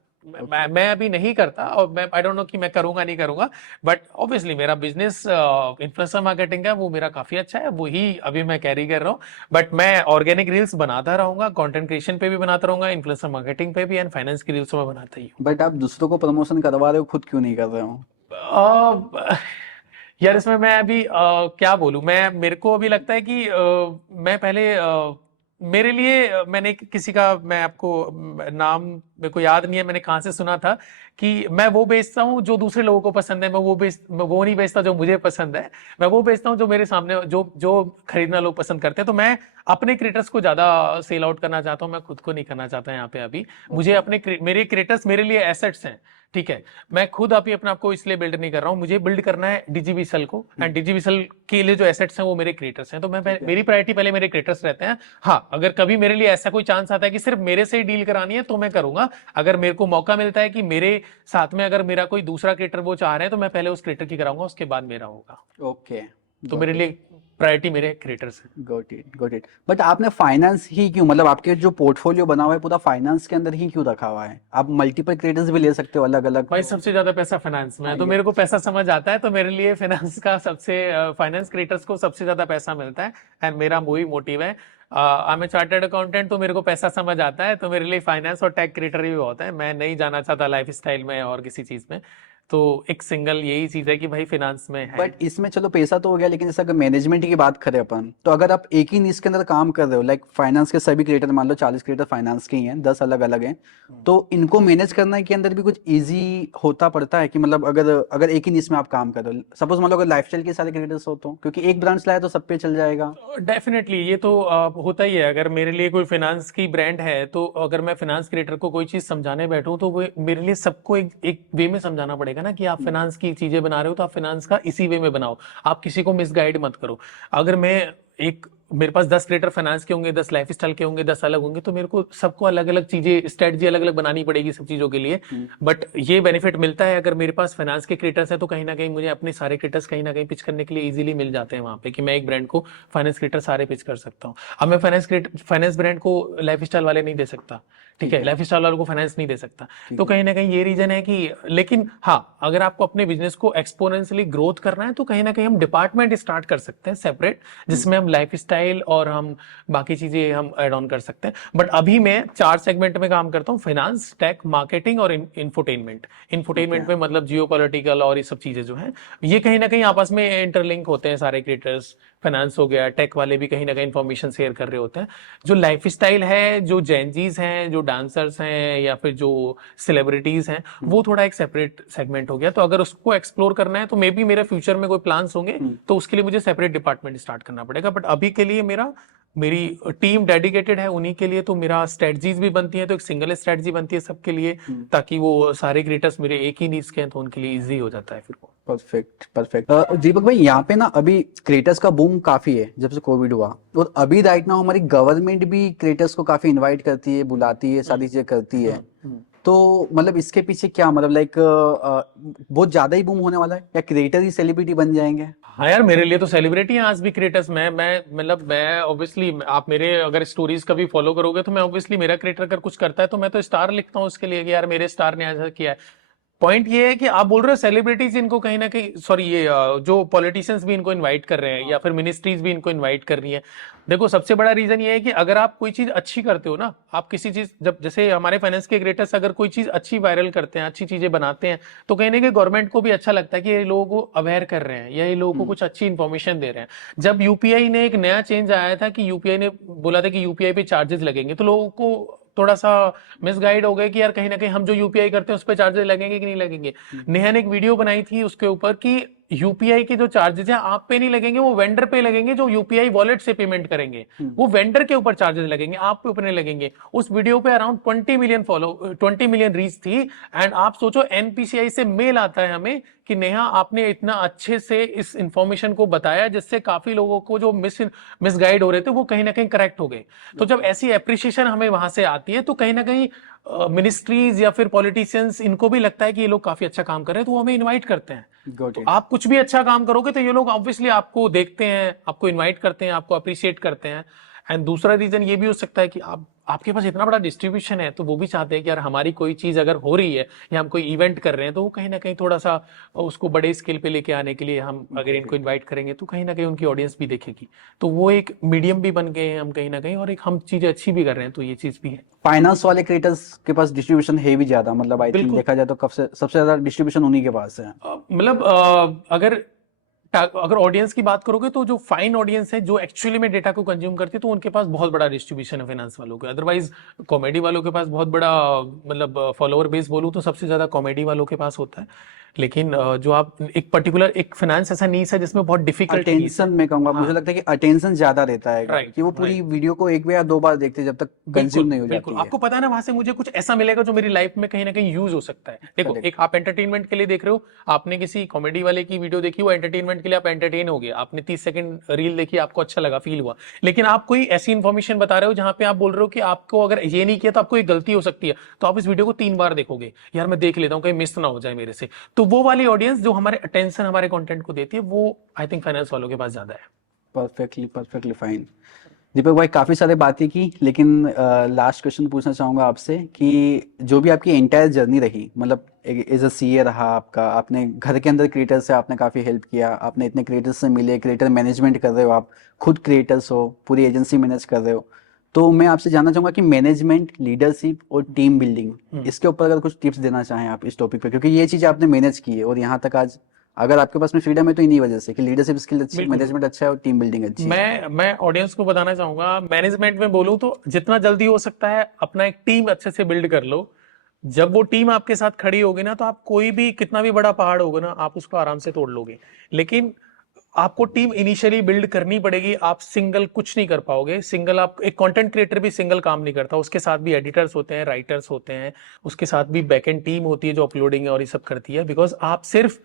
मैं अभी नहीं करता, और मैं आई डोंट नो कि मैं करूंगा नहीं करूंगा, बट ऑब्वियसली मेरा बिजनेस इन्फ्लुएंसर मार्केटिंग का वो मेरा काफी अच्छा है, वही अभी मैं कैरी कर रहा हूँ, बट मैं ऑर्गेनिक रील्स बनाता रहूंगा, कंटेंट क्रिएशन पे भी बनाता रहूंगा, इन्फ्लुएंसर मार्केटिंग पे भी, एंड फाइनेंस की रील्स में बनाता ही हूँ। बट आप दूसरों को प्रमोशन करवा रहे हो, खुद क्यों नहीं कर रहे हो? यार इसमें मैं अभी क्या बोलूं, मेरे को अभी लगता है कि मैं पहले मेरे लिए मैंने किसी का, मैं आपको नाम मेरे को याद नहीं है मैंने कहाँ से सुना था, कि मैं वो बेचता हूँ जो दूसरे लोगों को पसंद है, मैं वो नहीं बेचता जो मुझे पसंद है, मैं वो बेचता हूँ जो मेरे सामने जो खरीदना लोग पसंद करते हैं, तो मैं अपने क्रिएटर्स को ज्यादा सेल आउट करना चाहता हूँ, मैं खुद को नहीं करना चाहता यहाँ पे अभी। मुझे मेरे क्रिएटर्स मेरे लिए एसेट्स हैं, ठीक है, मैं खुद अभी अपने आप को इसलिए बिल्ड नहीं कर रहा हूँ, मुझे बिल्ड करना है डिजिविसल को, एंड डिजिविसल के लिए जो एसेट्स हैं वो मेरे क्रिएटर्स हैं, तो मेरी प्रायोरिटी पहले मेरे क्रिएटर्स रहते हैं। हाँ, अगर कभी मेरे लिए ऐसा कोई चांस आता है कि सिर्फ मेरे से ही डील करानी है तो मैं करूंगा, अगर मेरे को मौका मिलता है कि मेरे साथ में अगर मेरा कोई दूसरा क्रिएटर वो चाह रहे हैं तो मैं पहले उस क्रिएटर की कराऊंगा, उसके बाद मेरा होगा। ओके, तो मेरे लिए प्रायोरिटी मेरे क्रिएटर्स हैं। Got it. बट आपने फाइनेंस ही क्यों, मतलब आपके जो पोर्टफोलियो बना हुआ है पूरा फाइनेंस के अंदर ही क्यों रखा हुआ है? आप मल्टीपल क्रिएटर्स भी ले सकते हो अलग अलग। भाई सबसे ज्यादा पैसा फाइनेंस में है, तो मेरे को पैसा समझ आता है, तो मेरे लिए फाइनेंस क्रिएटर्स को सबसे ज्यादा पैसा मिलता है, एंड मेरा वही मोटिव है। I am a chartered accountant, तो मेरे को पैसा समझ आता है, तो मेरे लिए फाइनेंस और टेक क्रिएटर ही होता है, मैं नहीं जाना चाहता लाइफ स्टाइल में और किसी चीज में, तो एक सिंगल यही चीज है कि भाई फाइनेंस में है। बट इसमें चलो पैसा तो हो गया, लेकिन जैसे अगर मैनेजमेंट की बात करें अपन, तो अगर आप एक ही निश के अंदर काम कर रहे हो, लाइक फाइनेंस के सभी क्रिएटर, मान लो 40 क्रिएटर फाइनेंस के ही हैं, 10 अलग अलग हैं, तो इनको मैनेज करने के अंदर भी कुछ इजी होता पड़ता है कि मतलब अगर एक ही निश में आप काम कर रहे हो, सपोज मान लो अगर लाइफस्टाइल के सारे क्रिएटर्स हो, तो क्योंकि एक ब्रांड लाया तो सब पे चल जाएगा। डेफिनेटली ये तो होता ही है, अगर मेरे लिए कोई फाइनेंस की ब्रांड है तो अगर मैं फाइनेंस क्रिएटर को कोई चीज समझाने बैठूं तो वो मेरे लिए सबको एक वे में समझाना पड़ेगा ना, कि आप फाइनेंस की चीजें बना रहे हो तो आप फाइनेंस का इसी वे में बनाओ, आप किसी को मिसगाइड मत करो। अगर मेरे पास 10 क्रिएटर फाइनेंस के होंगे, 10 लाइफस्टाइल के होंगे, 10 अलग होंगे, तो मेरे को सबको अलग अलग चीजें, स्ट्रेटजी अलग अलग बनानी पड़ेगी सब चीजों के लिए। बट ये बेनिफिट मिलता है अगर मेरे पास फाइनेंस के क्रिएटर्स है, तो कहीं ना कहीं मुझे अपने सारे क्रिएटर्स कहीं ना कहीं पिच करने के लिए इजीली मिल जाते हैं वहां पे, कि मैं एक ब्रांड को फाइनेंस क्रिएटर सारे पिच कर सकता हूँ। अब मैं फाइनेंस ब्रांड को लाइफस्टाइल वाले नहीं दे सकता, ठीक है, लाइफस्टाइल वालों को फाइनेंस नहीं दे सकता, तो कहीं ना कहीं ये रीजन है कि, लेकिन हाँ, अगर आपको अपने बिजनेस को एक्सपोनेंशियली ग्रोथ करना है तो कहीं ना कहीं हम डिपार्टमेंट स्टार्ट कर सकते हैं सेपरेट, जिसमें हम लाइफस्टाइल और हम बाकी चीजें हम ऐड ऑन कर सकते हैं। बट अभी मैं 4 सेगमेंट में काम करता हूँ, फाइनेंस, टेक, मार्केटिंग और इंफोटेनमेंट में मतलब जियोपॉलिटिकल और ये सब चीजें जो हैं, ये कहीं ना कहीं आपस में इंटरलिंक होते हैं सारे क्रिएटर्स। फाइनेंस हो गया, टेक वाले भी कहीं ना कहीं इंफॉर्मेशन शेयर कर रहे होते हैं। जो लाइफस्टाइल है, जो जेनजीज हैं, जो डांसर्स हैं, या फिर जो सेलिब्रिटीज हैं, वो थोड़ा एक सेपरेट सेगमेंट हो गया। तो अगर उसको एक्सप्लोर करना है तो मे बी मेरे फ्यूचर में कोई प्लान्स होंगे, तो उसके लिए मुझे सेपरेट डिपार्टमेंट स्टार्ट करना पड़ेगा। बट अभी के लिए मेरा मेरी टीम डेडिकेटेड है उन्हीं के लिए, तो मेरा स्ट्रेटजीज भी बनती है, तो एक सिंगल स्ट्रेटजी बनती है सबके लिए, ताकि वो सारे क्रिएटर्स मेरे एक ही नीड्स के हैं, तो उनके लिए इजी हो जाता है फिर वो। Perfect perfect. दीपक भाई, यहाँ पे ना अभी क्रिएटर्स का बूम काफी है जब से कोविड हुआ, और अभी राइट नाउ हमारी गवर्नमेंट भी क्रिएटर्स को काफी इनवाइट करती है, बुलाती है, सारी चीजें करती है। तो मतलब इसके पीछे क्या मतलब लाइक बहुत ज्यादा ही बूम होने वाला है, या क्रिएटर ही सेलिब्रिटी बन जाएंगे? हाँ यार, मेरे लिए तो सेलिब्रिटी हैं आज भी क्रिएटर्स। मैं ऑब्वियसली, आप मेरे अगर स्टोरीज कभी फॉलो करोगे तो मैं ऑब्वियसली, मेरा क्रिएटर अगर कुछ करता है तो मैं तो स्टार लिखता हूँ उसके लिए कि यार मेरे स्टार ने ऐसा किया है। पॉइंट ये है कि आप बोल रहे हो सेलिब्रिटीज इनको कहीं ना कहीं, सॉरी, ये जो पॉलिटिशियंस भी इनको इनवाइट कर रहे हैं या फिर मिनिस्ट्रीज भी इनको इनवाइट कर रही है। देखो, सबसे बड़ा रीजन ये है कि अगर आप कोई चीज अच्छी करते हो ना, आप किसी चीज, जब जैसे हमारे फाइनेंस के क्रिएटर्स अगर कोई चीज अच्छी वायरल करते हैं, अच्छी चीजें बनाते हैं, तो कहीं ना कहीं गवर्नमेंट को भी अच्छा लगता है कि ये लोगों को अवेयर कर रहे हैं या ये लोगों को कुछ अच्छी इन्फॉर्मेशन दे रहे हैं। जब यूपीआई ने एक नया चेंज आया था कि यूपीआई ने बोला था कि यूपीआई पे चार्जेस लगेंगे, तो लोगों को थोड़ा सा मिसगाइड हो गए कि यार कहीं ना कहीं हम जो यूपीआई करते हैं उस पर चार्जेस लगेंगे कि नहीं लगेंगे। नेहा ने एक वीडियो बनाई थी उसके ऊपर कि यूपीआई के जो चार्जेस हैं आप पे नहीं लगेंगे, वो वेंडर पे लगेंगे जो यूपीआई वॉलेट से पेमेंट करेंगे, वो वेंडर के ऊपर चार्जेस लगेंगे, आप पे ऊपर नहीं लगेंगे। उस वीडियो पे अराउंड 20 मिलियन रीच थी। एंड आप सोचो, एनपीसीआई से मेल आता है हमें कि नेहा आपने इतना अच्छे से इस इंफॉर्मेशन को बताया जिससे काफी लोगों को जो मिसगाइड हो रहे थे वो कहीं ना कहीं करेक्ट हो गए। तो जब ऐसी एप्रिसिएशन हमें वहां से आती है तो कहीं ना कहीं मिनिस्ट्रीज या फिर पॉलिटिशियंस, इनको भी लगता है कि ये लोग काफी अच्छा काम कर रहे हैं, तो वो हमें इनवाइट करते हैं। तो आप कुछ भी अच्छा काम करोगे तो ये लोग ऑब्वियसली आपको देखते हैं, आपको इनवाइट करते हैं, आपको अप्रिशिएट करते हैं। एंड दूसरा रीजन ये भी हो सकता है कि आपके पास इतना बड़ा डिस्ट्रीब्यूशन है, तो वो भी चाहते हैं कि यार हमारी कोई चीज अगर हो रही है या हम कोई इवेंट कर रहे हैं, तो वो कहीं ना कहीं थोड़ा सा उसको बड़े स्केल पे लेके आने के लिए हम अगर इनको इनवाइट करेंगे तो कहीं ना कहीं उनकी ऑडियंस भी देखेगी। तो वो एक मीडियम भी बन गए हैं हम कहीं ना कहीं, और एक हम चीजें अच्छी भी कर रहे हैं, तो ये चीज भी है। फाइनेंस वाले क्रिएटर्स के पास डिस्ट्रीब्यूशन है भी ज्यादा, मतलब आई थिंक देखा जाए तो कब से सबसे ज्यादा डिस्ट्रीब्यूशन उन्हीं के पास है। अगर ऑडियंस की बात करोगे तो जो फाइन ऑडियंस है जो एक्चुअली में डेटा को कंज्यूम करती है, तो उनके पास बहुत बड़ा डिस्ट्रीब्यूशन है फाइनेंस वालों के। अदरवाइज कॉमेडी वालों के पास बहुत बड़ा, मतलब फॉलोअर बेस बोलूं तो सबसे ज्यादा कॉमेडी वालों के पास होता है। लेकिन जो आप एक पर्टिकुलर, एक फाइनेंस ऐसा नीश है जिसमें बहुत डिफिकल्ट अटेंशन में कहूंगा, मुझे लगता है कि अटेंशन ज्यादा रहता है कि वो पूरी वीडियो को एक बार या दो बार देखते जब तक कंज्यूम नहीं हो जाती है। आपको पता है ना, वहां से मुझे कुछ ऐसा मिलेगा जो मेरी लाइफ में कहीं ना कहीं यूज हो सकता है। देखो, एक आप एंटरटेनमेंट के लिए देख रहे हो, आपने किसी कॉमेडी वाले की वीडियो देखी, वो एंटरटेनमेंट के लिए आप एंटरटेन हो गए, आपने 30 सेकंड रील देखी, आपको अच्छा लगा, फील हुआ। लेकिन आप कोई ऐसी इन्फॉर्मेशन बता रहे हो जहां पे आप बोल रहे हो कि आपको अगर ये नहीं किया तो आपको एक गलती हो सकती है, तो आप इस वीडियो को 3 बार देखोगे, यार मैं देख लेता हूँ कहीं मिस ना हो जाए मेरे से। तो वो वाली ऑडियंस जो हमारे अटेंशन, हमारे कंटेंट को देती है, वो आई थिंक फाइनेंस वालों के पास ज्यादा है। Perfectly fine. दीपक भाई, काफी सारे बातें की, लेकिन लास्ट क्वेश्चन पूछना चाहूंगा आपसे कि जो भी आपकी एंटायर जर्नी रही, मतलब एज अ सीए रहा आपका, आपने घर के अंदर क्रिएटर से आपने काफी हेल्प किया, आपने इतने क्रिएटर्स से मिले, क्रिएटर मैनेजमेंट कर रहे हो, आप खुद क्रिएटर्स हो, पूरी एजेंसी मैनेज कर रहे हो, तो मैं आपसे जानना चाहूंगा कि मैनेजमेंट, लीडरशिप और टीम बिल्डिंग, इसके ऊपर अगर कुछ टिप्स देना चाहें आप इस टॉपिक पे, क्योंकि ये चीज आपने मैनेज की है और यहाँ तक आज अगर आपके पास में फ्रीडम है तो इन्हीं वजह से कि लीडरशिप स्किल अच्छी, मैनेजमेंट अच्छा है और टीम बिल्डिंग अच्छी है। मैं ऑडियंस को बताना चाहूंगा, मैनेजमेंट में बोलूं तो जितना जल्दी हो सकता है अपना एक टीम अच्छे से बिल्ड कर लो। जब वो टीम आपके साथ खड़ी होगी ना, तो आप कोई भी, कितना भी बड़ा पहाड़ होगा ना, आप उसको आराम से तोड़ लोगे। लेकिन आपको टीम इनिशियली बिल्ड करनी पड़ेगी, आप सिंगल कुछ नहीं कर पाओगे। सिंगल, आप एक कंटेंट क्रिएटर भी सिंगल काम नहीं करता, उसके साथ भी एडिटर्स होते हैं, राइटर्स होते हैं, उसके साथ भी बैकएंड टीम होती है जो अपलोडिंग और ये सब करती है। बिकॉज आप सिर्फ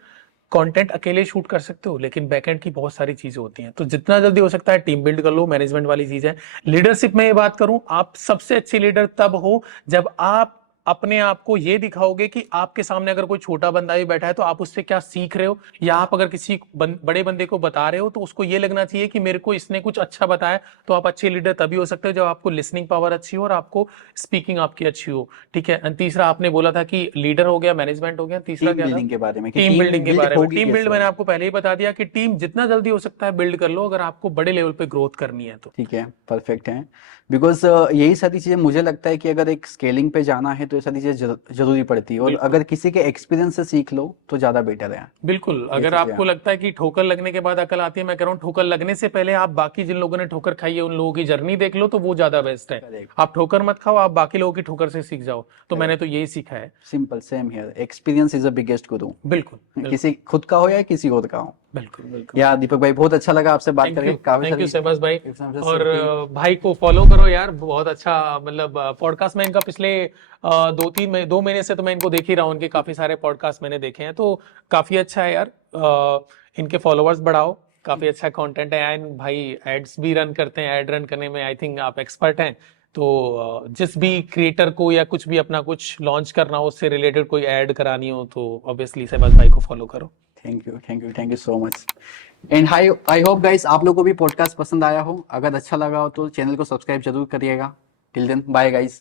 कंटेंट अकेले शूट कर सकते हो, लेकिन बैकएंड की बहुत सारी चीजें होती हैं। तो जितना जल्दी हो सकता है टीम बिल्ड कर लो, मैनेजमेंट वाली चीज है। लीडरशिप में ये बात करूं, आप सबसे अच्छे लीडर तब हो जब आप अपने आप को ये दिखाओगे कि आपके सामने अगर कोई छोटा बंदा भी बैठा है तो आप उससे क्या सीख रहे हो, या आप अगर किसी बड़े बंदे को बता रहे हो तो उसको ये लगना चाहिए कि मेरे को इसने कुछ अच्छा बताया। तो आप अच्छे लीडर तभी हो सकते हो जब आपको लिसनिंग पावर अच्छी हो और आपको स्पीकिंग आपकी अच्छी हो। ठीक है। तीसरा आपने बोला था कि लीडर हो गया, मैनेजमेंट हो गया, तीसरा क्या था? बिल्डिंग के बारे में, टीम बिल्डिंग के बारे में। टीम बिल्ड मैंने कैसे? आपको पहले ही बता दिया कि टीम जितना जल्दी हो सकता है बिल्ड कर लो, अगर आपको बड़े लेवल पे ग्रोथ करनी है तो। ठीक है, परफेक्ट है। बिकॉज यही सारी चीजें मुझे लगता है कि अगर एक स्केलिंग पे जाना है तो ये सारी चीजें जरूरी पड़ती है, और अगर किसी के एक्सपीरियंस से सीख लो तो ज्यादा बेटर है। बिल्कुल। अगर आपको लगता है कि ठोकर लगने के बाद अकल आती है, मैं कह रहा हूँ ठोकर लगने से पहले आप बाकी जिन लोगों ने ठोकर खाई है उन लोगों की जर्नी देख लो, तो वो ज्यादा बेस्ट है। Correct. आप ठोकर मत खाओ, आप बाकी लोगों की ठोकर से सीख जाओ। तो मैंने तो यही सीखा है। Simple, same here, experience is the biggest गुरु। बिल्कुल। किसी खुद का हो या किसी और का हो। बिल्कुल बिल्कुल। यार दीपक भाई बहुत अच्छा लगा आपसे बात करके, काफी थैंक यू सारी सहबाज भाई। information और सीखी। भाई को फॉलो करो यार, बहुत अच्छा मतलब पॉडकास्ट में इनका पिछले 2 महीने से तो मैं इनको देख ही रहा हूँ, इनके काफी सारे पॉडकास्ट मैंने देखे हैं, तो काफी अच्छा है यार। इनके फॉलोअर्स बढ़ाओ, काफी अच्छा कंटेंट है। एंड भाई एड्स भी रन करते हैं, एड रन करने में आई थिंक आप एक्सपर्ट हैं। तो जिस भी क्रिएटर को या कुछ भी अपना कुछ लॉन्च करना हो, उससे रिलेटेड कोई ऐड करानी हो, तो ऑब्वियसली सहबाज भाई को फॉलो करो। Thank you so much. And I hope guys आप लोगों को भी पॉडकास्ट पसंद आया हो। अगर अच्छा लगा हो तो चैनल को सब्सक्राइब जरूर करिएगा। Till then bye guys.